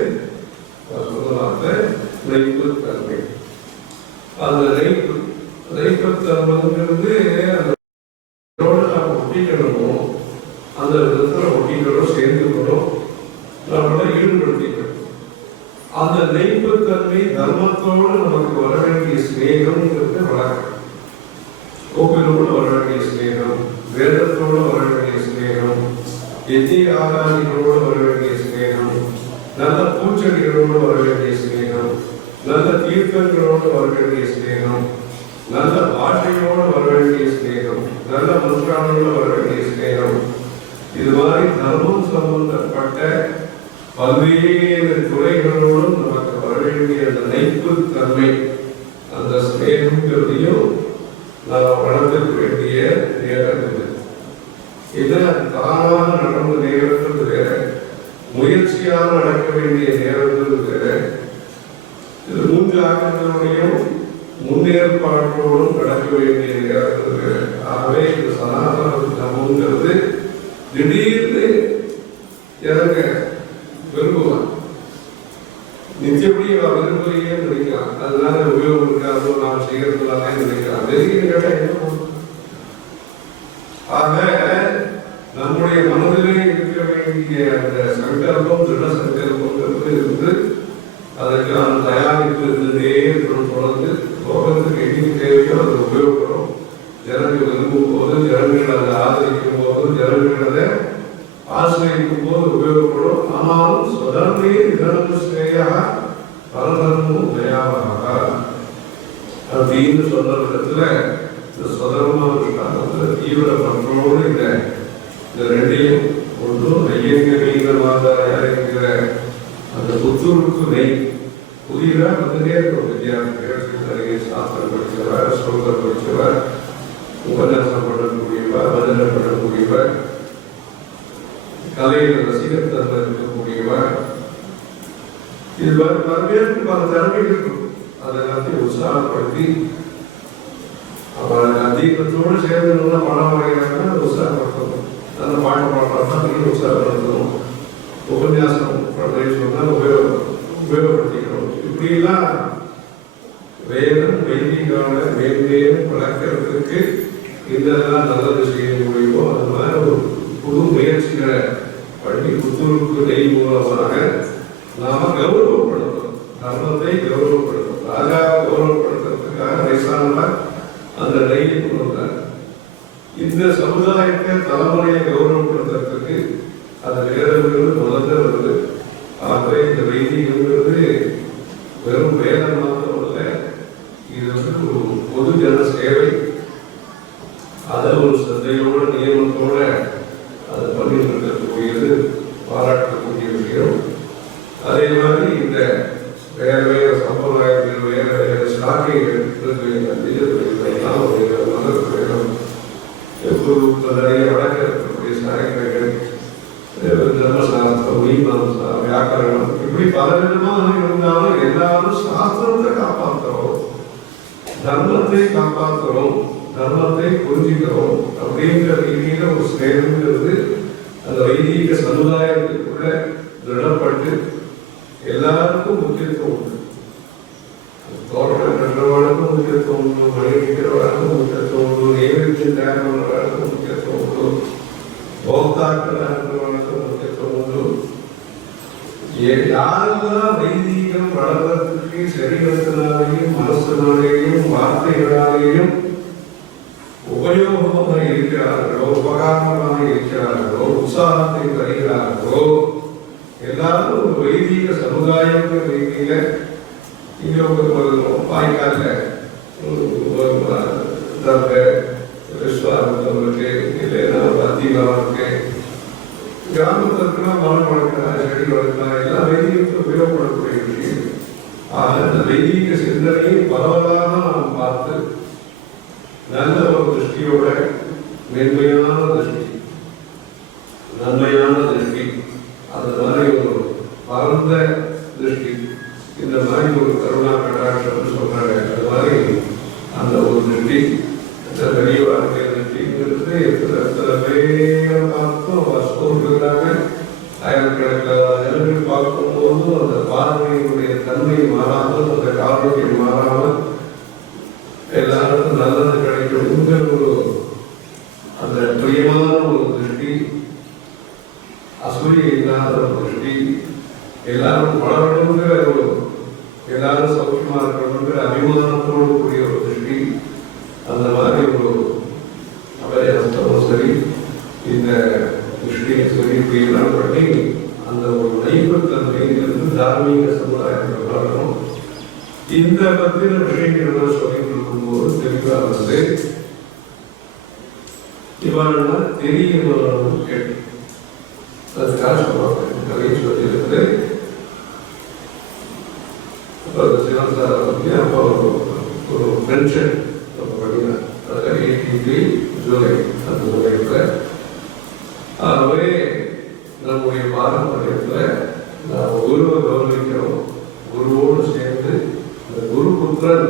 சொல்லலாத்த நைப்புத்தன்மை. அந்த நைப்புத்தன்மைங்கிறது ஒட்டிக்கணுமோ அந்த விதத்தில் ஒட்டிக்கணும், சேர்ந்துக்கணும், நம்மளை ஈடுபடுத்திக்கணும். அந்த நைப்புத்தன்மை தர்மத்தோடு நமக்கு வர வேண்டிய ஸ்நேகம்ங்கிறது வளர்க்கணும். கோவிலோடு வர வேண்டிய ஸ்நேகம், வேதத்தோடு வர வேண்டிய ஸ்நேகம், எத்திய ஆராதிகளோடு வர வேண்டிய ஸ்நேகம், நல்ல பூச்செடிகளோடு வர வேண்டிய ஸ்நேகம், நல்ல தீர்த்தங்களோடு வர வேண்டிய ஸ்நேகம், நல்ல பாஷையோடு வர வேண்டிய ஸ்நேகம், நல்ல மனுஷாலையோடு வர வேண்டிய ஸ்நேகம், இது மாதிரி தர்மம் சம்பந்தப்பட்ட பல்வேறு துறைகளோடும் நமக்கு வர வேண்டிய அந்த நைப்பு தன்மை, அந்த ஸ்நேகங்கிறதையும் நாம் வளர்த்துக்க வேண்டிய நேரம் இது. இது தானாக நடந்த நேரங்கிறது வேற, முயற்சியாக நடக்க வேண்டிய நேரங்கிறது வேற. இது முன்ஜாகிரதையோடையும் முன்னேற்பாட்டோடும் நடக்க வேண்டிய நேரங்கிறது வேற. ஆகவே இந்த சனாதன தர்மங்கிறது திடீர்னு இறங்க விரும்புவான், நிச்சயப்படி விரும்புறீங்க நினைக்கலாம், அதனால உபயோகம் இருக்காதோ நாம் செய்யறதுனால நினைக்கலாம். ஆக நம்முடைய மனதிலே இருக்க வேண்டிய அந்த சங்கல்பம், திட சங்கல்பங்கிறது இருந்து அதற்கான தயாரிப்பு இருந்ததே தொடர்ந்து லோகத்துக்கு எங்கே தேவையோ அது உபயோகப்படும். ஜனங்கள் விரும்பும் போது, ஜனங்கள் அதை ஆதரிக்கும் போது, ஜனங்கள் அதை ஆசிரியக்கும் போது உபயோகப்படும். ஆனாலும் சுதர்மே இதற்கு ஸ்ரேயா பரதர்மமும் தயாவாக அப்படின்னு சொன்ன விதத்துல இந்த சுதர்ம தீவிர பற்றோடு இந்த ரெண்டையும் ஒன்றும் ஐயங்கரீகமாதாயா என்கிற அந்த புத்தூருக்கு நெய் புதியதாக வந்துட்டே இருக்கும். வித்யார்த்திகள் சாஸ்திரம் படித்தவர், ஸ்லோகம் படித்தவர், உபன்யாசம் பண்ணக்கூடியவர், வதனை பண்ணக்கூடியவர், கலையில் ரசிகத்தன்மை இருக்கக்கூடியவர், இது பல்வேறு பல திறமைகள் இருக்கும். அதை எல்லாத்தையும் உற்சாகப்படுத்தி அவன் அதிகத்தோடு சேர்ந்து பணம் வாங்கினாங்கன்னா உற்சாகப்படுத்தணும். அந்த பாட்டு பாடுறாங்கன்னா உற்சாகப்படுத்தணும். உபன்யாசம் பண்ணுறேன்னு சொன்னால் உபயோகப்படுத்திக்கணும். இப்படிலாம் வேதம் வைதிகான மேன்மேலும் வளர்க்கறதுக்கு இதெல்லாம் நல்லது செய்ய முடியுமோ அது மாதிரி ஒரு புது முயற்சிகளை பண்ணி புத்தூருக்கு நெய் மூலமாக நாம கௌரவப்படுத்தணும். தர்மத்தை கௌரவப்படுத்தணும். ராஜாவை கௌரவப்படுத்துறதுக்காக வயசானவர் அந்த நெய்யை கொண்டு வந்தார். இந்த சமுதாயத்தை தலைமுறையை கௌரவப்படுத்துறதுக்கு அந்த வேதங்கள் முதல்ல வருது. ஆகவே இந்த வைதிகங்கிறது வெறும் வேதம் மாத்திரம் இல்லை, இது ஒரு பொது ஜன சேவை. அதை ஒரு சந்தையோட நியமத்தோட அதை பண்ணிட்டு இருக்கக்கூடியது பாராட்டக்கூடிய விஷயம். அதே மாதிரி இந்த வேற வேற சம்பிரதாயங்கள் வேற வேற சாக்கைகள் நிறைய வழக்க இருக்கக்கூடிய சாக்கைகள், தர்மசாஸ்திரம், மீமாம்சா, வியாக்கரணம், இப்படி பல விதமாக இருந்தாலும் எல்லாரும் சாஸ்திரத்தை காப்பாற்றுறோம், தர்மத்தை காப்பாற்றுறோம், தர்மத்தை புரிஞ்சுக்கிறோம் அப்படிங்கிற ரீதியில ஒரு செயல்ங்கிறது அந்த வைதீக சமுதாயத்துக்குள்ள திடப்பட்டு எல்லாருக்கும் முக்கியத்துவம் உண்டு. தோட்டம் கட்டுறவர்களுக்கும் முக்கியத்துவம் உண்டு, மழை நிற்கிறவர்களுக்கும் முக்கியத்துவம் உண்டு, நெய்வேத்தியம் தயார் பண்ணுறவர்களுக்கும் முக்கியத்துவம் உண்டு, போக்தாக்களாக இருக்கிறவர்களுக்கும் முக்கியத்துவம் உண்டு. யாரெல்லாம் வைதீகம் வளர்வதற்கு சரீரத்தினாலேயும் மனசினாலேயும் வார்த்தைகளாலேயும் உபயோகமாக இருக்கிறார்களோ, உபகாரமாக இருக்கிறார்களோ, உற்சாகத்தை தருகிறார்களோ, எல்லாரும் ஒரு வைதீக சமுதாயம் ரீதியில இங்க வாய்க்கால விஸ்வாசத்துக்கு இல்லைன்னா அதிகாரத்துக்கு கிராமத்திற்குனா மரம் வளர்க்கலாம், செடி வளர்க்கலாம், எல்லாம் வைதிகத்தை உபயோகப்படக்கூடிய விஷயம். ஆக இந்த வைதீக சிந்தனையை பரவலாக நாம் பார்த்து நல்ல ஒரு திருஷ்டியோட மென்மையான திருஷ்டி, நன்மையான திருஷ்டி, அந்த மாதிரி ஒரு பரந்த திருஷ்டி, இந்த மாதிரி ஒரு கருணா கடாட்சம் சொல்றாங்க. அது மாதிரி அந்த ஒரு திருஷ்டி, இந்த பெரிய வாழ்க்கை திருஷ்டிங்கிறது எத்தனை பேரை பார்த்தும் வசூல்கிறாங்க. ஆயிரக்கணக்கில் ஜனங்கள் பார்க்கும்போது அந்த பார்வையினுடைய தன்மை மாறாமல், அந்த காரணம் மாறாமல் எல்லாருக்கும் நல்லது கிடைக்கும். ஒரு அந்த பிரியமான ஒரு திருஷ்டி, அசூயை இல்லாத ஒரு திருஷ்டி, எல்லாரும் வளரணுங்கிற ஒரு, எல்லாரும் சௌக்கியமா இருக்கணுங்கிற அபிமானத்தோடு கூடிய ஒரு திருஷ்டி, அந்த மாதிரி ஒரு அபயஸ்தமும் சரி, இந்த திருஷ்டியை சரி, இப்படியெல்லாம் பண்ணி அந்த ஒரு நைபத்தன்மையிலிருந்து தார்மீக சமுதாயத்தில் வளரணும். இந்த பத்தின விஷயங்கள் சொல்லிட்டு இருக்கும்போது தெளிவாக வந்து இவரெல்லாம் தெரியணும் கேட்டு அதுக்காக சொல்லுவாங்க. கலையை சொல்லியிருந்து ஒரு பென்ஷன் பண்ணினார். அதில் 83 ஜூலை அந்த முறையில். ஆகவே நம்முடைய பாரம்பரியத்தில் நாம் குருவை கவனிக்கிறோம். குருவோடு சேர்ந்து அந்த குருபுத்திரன்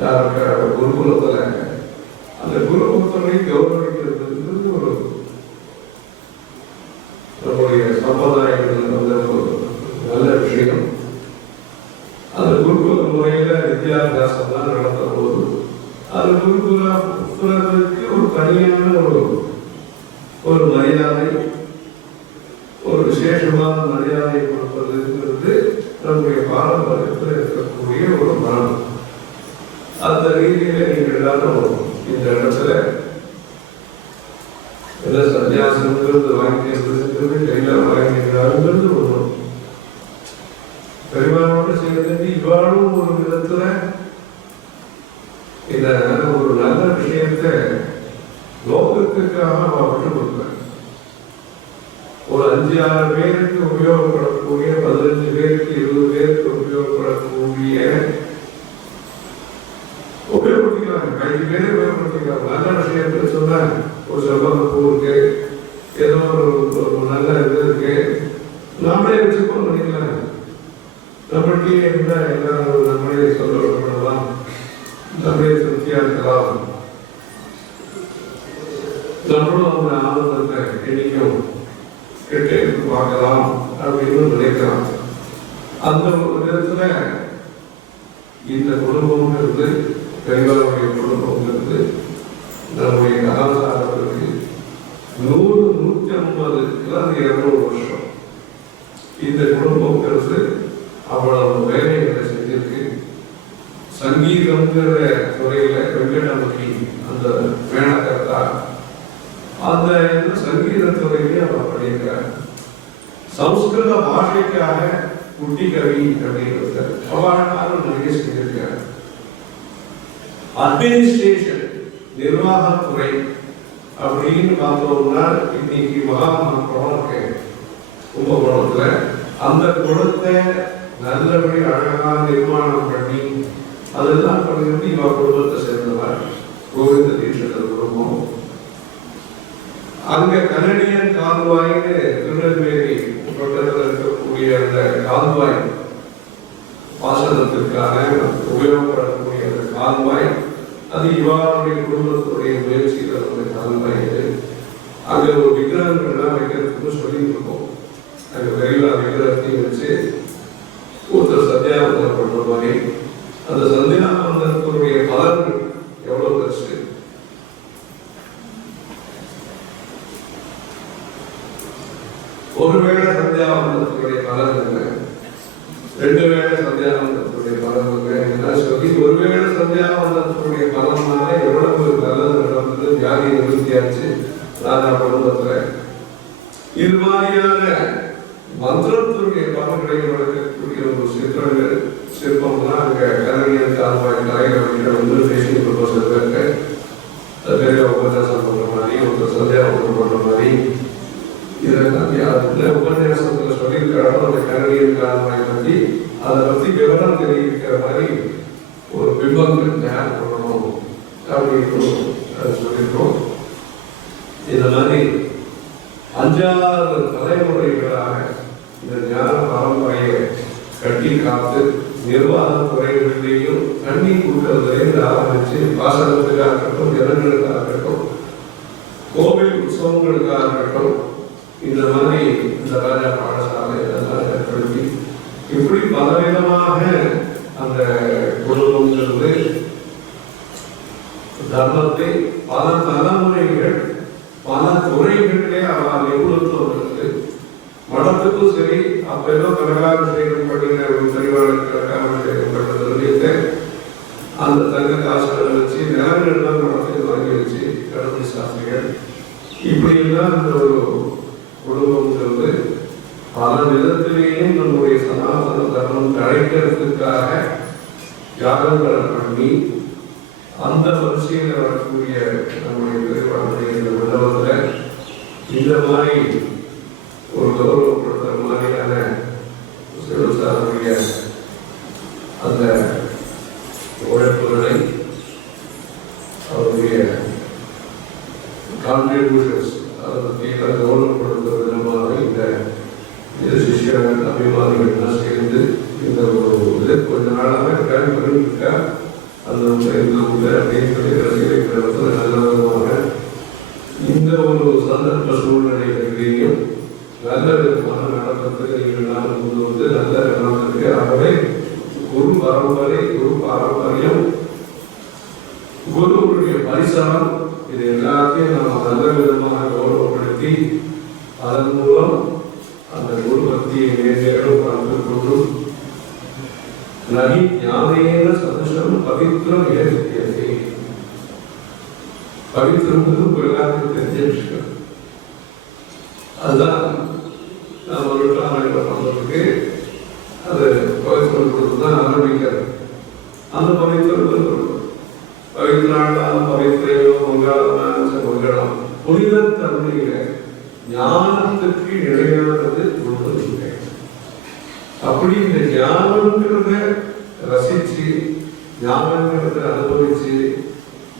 யாருக்கு குருகுலத்தில் அந்த குருபுத்திரனை கௌரவிக்கிறது ஒரு நம்முடைய சம்பிரதாயங்கள் வந்து ஒரு நல்ல விஷயம். அந்த குருகுல முறையில் வித்யாபியாசம் தான் நடந்த போது அது குருகுலத்துக்கு ஒரு தனியான ஒரு மரியாதை, ஒரு விசேஷமான மரியாதை கொடுப்பதுங்கிறது நம்முடைய பாரம்பரியத்தில் இருக்கக்கூடிய ஒரு மனம். அந்த ரீதியில நீங்கள் எல்லாரும் இந்த இடத்துல சன்னியாசம் விருந்து வாங்கிக்கிறது கையில் வாங்கிக்கிறாருங்கிறது ஒன்றும் பெருமானோடு சேர்ந்து இவ்வாறும் ஒரு விதத்துல இத ஒரு நல்ல விஷயத்தை லோகத்துக்காக விட்டு கொடுப்பேன். ஒரு 5-6 பேருக்கு உபயோகப்படக்கூடிய 15 பேருக்கு 20 பேருக்கு உபயோகப்படக்கூடிய உபயோகப்படுத்திக்கிறாங்க. 5 பேர் உபயோகப்படுத்திக்கிறாங்க. நல்ல விஷயத்துல சொன்ன ஒரு செவ்வக பூ இருக்கு, ஏதோ ஒரு நல்ல இது இருக்கு, நாமளே வச்சுக்கோ பண்ணிக்கலாம். நம்மளுக்கே இருந்தால் எல்லாரும் நம்மளே சொல்லப்படலாம், நம்மளே திருப்தியா இருக்கலாம், நம்மளும் அந்த ஆனந்தத்தை என்னைக்கும் கேட்டு பார்க்கலாம் அப்படின்னு நினைக்கலாம். அந்த ஒரு விதத்துல இந்த குடும்பம்ங்கிறது பெண்களுடைய குடும்பம்ங்கிறது நம்முடைய கலாச்சாரத்துக்கு 100-150 200 வருஷம் இந்த குடும்பம்ங்கிறது அவ்வளவு வேலைகளை செஞ்சிருக்கு. சங்கீதம்ங்கிற துறையில வெங்கடமுகி அந்த மேனகர்த்தா அந்த சங்கீத துறையிலே அவர் பண்ணியிருக்கார். சம்ஸ்கிருத பாஷைக்காக குட்டி கவி அப்படிங்கிறது அவர்களும் நிறைய செஞ்சிருக்கார். அட்மினிஸ்ட்ரேஷன் நிர்வாகத்துறை அப்படின்னு பார்த்தோம்னா இன்னைக்கு மகாமந்திரம் இருக்கு கும்பகோணத்துல. அந்த குளத்தை நல்லபடி அழகாக நிர்மாணம் பண்ணி அதெல்லாம் பண்ணிட்டு இவ குடும்பத்தை சேர்ந்தவர் கோவிந்த தீட்சர் குடும்பம். அங்க கனடியன் கால்வாய்னு திருநெல்வேலி பக்கத்தில் இருக்கக்கூடிய அந்த கால்வாய் பாசனத்திற்கான உபயோகப்படக்கூடிய அந்த கால்வாய் அது இவாருடைய குடும்பத்துடைய முயற்சியில் அந்த கால்வாய். அங்க ஒரு விக்கிரகங்கள்லாம் வைக்கிறதுக்கு சொல்லிட்டு இருக்கோம். அங்க எல்லா விக்கிரகத்தையும் வச்சு ஒருத்தர் சத்தியாவந்தம் பண்ற மாதிரி அந்த சந்தியாவந்தத்தினுடைய பலன் எவ்வளவு பெருசு. ஒருவேளை சந்தியாவந்தத்துடைய பலன் என்ன, 2 வேளை சந்தியாவந்தத்துடைய பலன் என்ன சொல்லி ஒருவேளை சந்தியாவந்தத்துடைய பலனால எவ்வளவு நல்லது நடந்தது, வியாதி நிவர்த்தியாச்சு ராஜா குடும்பத்துல. இது மாதிரியான மந்திரத்தினுடைய பலன்களை வளர்க்கக்கூடிய ஒரு சிற்பம்லாம் அங்க கனடியன் கால்வாய் கலைகள் பேசிங் ப்ரொபோசல் இருக்கு. பெரிய உபன்யாசம் பண்ற மாதிரி ஒரு சந்தியாவந்தம் பண்ற மாதிரி இதெல்லாம் உபன்யாசத்துல சொல்லியிருக்கிறாரோ அந்த கனடியன் கால்வாய் பற்றி அதை பற்றி விவரம் தெரிவிக்கிற மாதிரி ஒரு பிம்பங்கள் தயார் பண்ணணும் அப்படின்னு அதை சொல்லியிருக்கோம். இந்த மாதிரி 5-6 தலைமுறைகளாக இந்த ஞான பரம்பரையை கட்டி காத்து நிர்வாக துறைகளிலேயும் தண்ணி கொடுக்கறதுலேருந்து ஆரம்பிச்சு பாசனத்துக்காக இருக்கட்டும், ஜனங்களுக்காக இருக்கட்டும், கோவில் உற்சவங்களுக்காக இருக்கட்டும், இந்த மாதிரி இந்த ராஜா பாடசாலை இதெல்லாம் ஏற்படுத்தி இப்படி பலவிதமாக அந்த குடும்பங்கிறது தர்மத்தை பல தலைமுறைகள் பல துறைகளிலே அவர் நிபுணத்துவம் இருக்கு. மடத்துக்கும் சரி அப்போ கனகாபிஷேகம் பண்ணின பெரியவாளுக்கு கனகாபிஷேகம் பண்ணது அந்த தங்க காசுகளை வச்சு நிலங்கள்லாம் மடத்தில் வாங்கி வச்சு கடமை சாஸ்திரிகள் இப்படிலாம் இந்த ஒரு குடும்பங்கிறது பல விதத்திலேயும் நம்முடைய சனாதன தர்மம் தழைக்கிறதுக்காக யாகங்களை பண்ணி அந்த வரிசையில் வரக்கூடிய நம்முடைய பெருவாழ்வுடைய இந்த உலகத்தில் இந்த மாதிரி ஒரு கௌரவப்படுத்துற மாதிரியான சிவசாரனுடைய அந்த உழைப்புகளை அவருடைய கான்ட்ரிபியூஷன்ஸ் அதை பற்றி கௌரவப்படுத்துற விதமாக இந்த சிஷியர்கள் அபிமானிகள்லாம் சேர்ந்து இந்த ஒரு இது கொஞ்ச நாளாக கேள்வி பண்ணிட்டு அந்த அப்படின்னு சொல்லி ரசிகர்கள் நல்ல விதமாக இந்த ஒரு சந்தர்ப்ப சூழ்நிலைகளையும் நல்ல விதமாக நடக்கிறதுக்கு நீங்கள் நான் கொண்டு நல்ல நடந்ததுக்கு ஆகவே குரு பாரம்பரியம் குருவுடைய பரிசனம் இது எல்லாத்தையும் நம்ம நல்ல விதமாக கௌரவப்படுத்தி அதன் மூலம் அந்த குரு பக்தியை நேரம் பார்த்து கொண்டும் நகி ஞானேன சதசம் பவித்திரம் ஏற்படுத்தியது. பவித்திரம் எல்லாருக்கும் தெரிஞ்ச விஷயம். அதுதான் நம்ம விட்டாமையில் பண்ணுறதுக்கு அது பவித்திரம் கொடுத்து தான் ஆரம்பிக்கிறது. அந்த பவித்திரம் பவித்ராண்டாம் பவித்ரையோ மங்களம் மங்களம் புனித தன்மையில ஞானத்துக்கு இடையானது ஒன்றும் இல்லை. அப்படி இந்த ஞானங்கிறத ரசிச்சு ஞானங்கிறத அனுபவிச்சு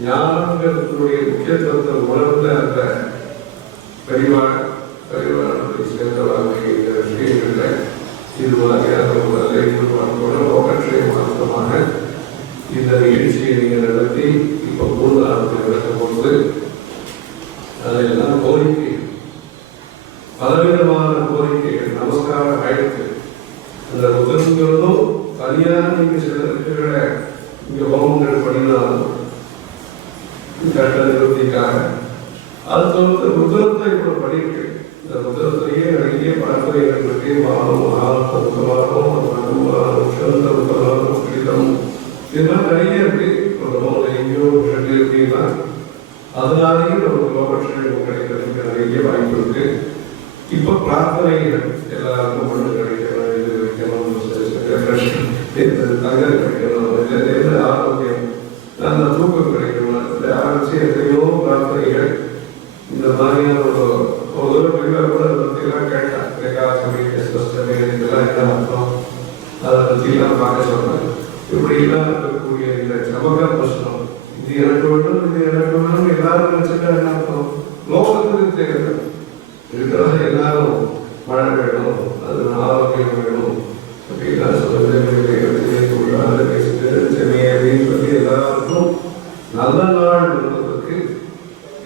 ஞானங்கிறதுடைய முக்கியத்துவத்தை உணர்ந்த அந்த பரிவாரத்தை சேர்ந்தவர்கள் இந்த விஷயங்களில் இது மாதிரியான ஒவ்வொன்றை மாற்றமாக இந்த நிகழ்ச்சியை நீங்கள் நடத்தி இப்போ 3 நாட்கள் நடக்கும் பொழுது அதெல்லாம் கோரிக்கை பலவிதமான கோரிக்கைகள் நமஸ்காரம் ஆயிடுச்சு. அந்த முதல்களும் தனியாக நீங்கள் சில இருக்கிற இங்கே ஹோமங்கள் பண்ணினாலும் கட்ட நிறுத்திக்காக அது வந்து ருத்ரத்தை இப்போ பண்ணியிருக்கு. இந்த ருத்ரத்திலேயே நிறைய பரம்பரைகள் இருக்கு. வானம் ஆனந்தம் உத்தரவாதம் கிரீதம் இதெல்லாம் நிறைய இருக்கு. எங்கேயோ விஷயம் இருக்குன்னா அதனாலேயும் நமக்கு லோகட்சம் கிடைக்கிறதுக்கு நிறைய வாய்ப்பு இருக்கு. இப்போ பிரார்த்தனைகள் எல்லாருக்கும் ஒன்று கிடைக்கணும், இது வைக்கணும், தங்க கிடைக்கணும், ஆரோக்கியம் நல்ல தூக்கம் கிடைக்கணும், ஆரம்பிச்சு எத்தனையோ பிரார்த்தனைகள் இந்த மாதிரியான ஒரு பெரியவர் கூட அதை பற்றிலாம் கேட்டான். இதெல்லாம் என்ன அர்த்தம் அதை பற்றிலாம் பார்க்க சொன்னாங்க. இப்படிலாம் இருக்கக்கூடிய இந்த சமக பிரச்சனம் இது எனக்கு வேணும், இது எனக்கு வேணும் எல்லாரும் நினைச்சுட்டா என்ன அர்த்தம்? லோகத்துக்கு தேவை இருக்கிறத எல்லாரும் மழை வேணும், அது ஆரோக்கியம் வேணும் அப்படின்னா சொல்லி எல்லாருக்கும் நல்ல நாள் என்பதற்கு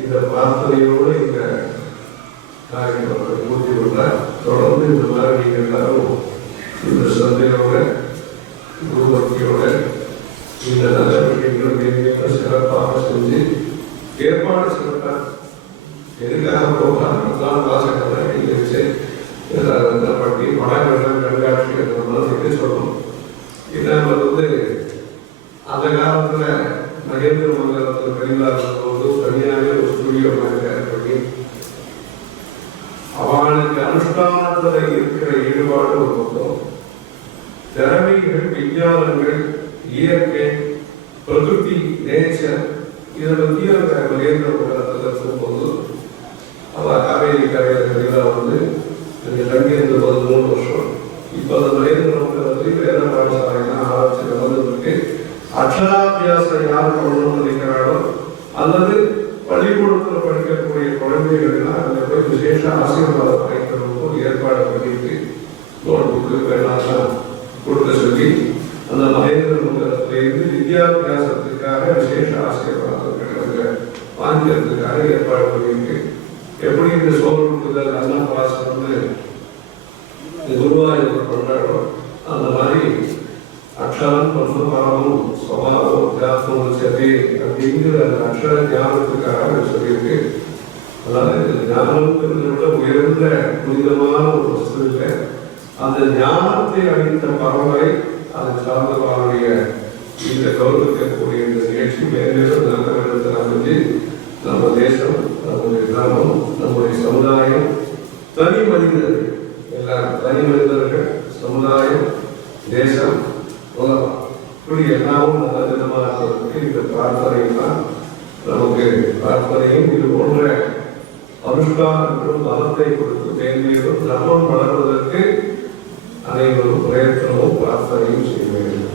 இந்த பிரார்த்தனையோடு இந்த காரியங்களை பூர்த்தி கொள்ள தொடர்ந்து இந்த மாதிரி நீங்கள் எல்லாரும் இந்த சந்தையோட குருபக்தியோட இந்த நடவடிக்கைகள் சிறப்பாக செஞ்சு ஏற்பாடு சிறப்பாக எதுக்காக போகலாம் வாசகத்தை வச்சு பட்டி படங்கள்லாம் கண்காட்சி சொல்லி சொல்லணும். இல்லாமல் வந்து அந்த காலத்தில் மகேந்திர மங்கலத்தில் பெரியார் போது தனியாக ஒரு ஸ்டுடியோ பண்ணி அவனுக்கு அனுஷ்டானத்தில் இருக்கிற ஈடுபாடு ஒரு பக்கம், திறமைகள் விஞ்ஞானங்கள் இயற்கை பிரகிருதி நேச்சர் இதை பற்றி அந்த மகேந்திர மங்கலத்தில் சொல்லும்போது அவள் காவேரி கரையில் கவிதா வந்து தங்கியிருந்த 13 வருஷம். இப்போ அந்த மகேந்திர மங்கலத்தில் வேத பாடசாலைலாம் ஆராய்ச்சி நடந்துருக்கு. அக்ஷராபியாசம் யார் பண்ணணும்னு நினைக்கிறாரோ அல்லது பள்ளிக்கூடத்தில் படிக்கக்கூடிய குழந்தைகள்லாம் அதில் போய் விசேஷ ஆசீர்வாதம் கிடைக்கிறதுக்கும் ஏற்பாடு பண்ணிட்டு நோட் புக்கு வேணாம் கொடுக்க சொல்லி அந்த மகேந்திர மங்கலத்திலிருந்து வித்யாபியாசத்துக்காக விசேஷ ஆசீர்வாதங்கள் வாங்கிக்கிறதுக்காக ஏற்பாடு பண்ணிட்டு எப்படி இந்த சோழர்கள் அண்ணா பாசம் வந்து குருவாயூர் கொண்டாடும் அந்த மாதிரி அக்ஷரம் பரமம் சுவாவம் தியாசம் சரி அப்படிங்கிற அந்த அக்ஷர ஞானத்துக்காக சொல்லியிருக்கு. அதாவது ஞானத்தினை விட உயர்ந்த புனிதமான ஒரு வஸ்து இல்லை. அந்த ஞானத்தை அளித்த பரம்பரை அதை சார்ந்தவர்களுடைய இந்த கௌரவிக்கக்கூடிய இந்த நிகழ்ச்சி மேலும் நல்ல விதத்தில் அமைஞ்சு நம்ம தேசம், நம்முடைய கிராமம், நம்முடைய சமுதாயம், தனி மனிதர்கள் எல்லாம் தனி மனிதர்கள், சமுதாயம், தேசம், உலகம் இப்படி எல்லாமும் நல்ல விதமாக இருக்கிறதுக்கு இந்த பிரார்த்தனைலாம் நமக்கு பிரார்த்தனையும் இது போன்ற அனுஷ்டானங்களும் பலத்தை கொடுத்து மேன்மேலும் தர்மம் வளர்வதற்கு அனைவரும் பிரயத்தனமும் பிரார்த்தனையும் செய்ய வேண்டும்.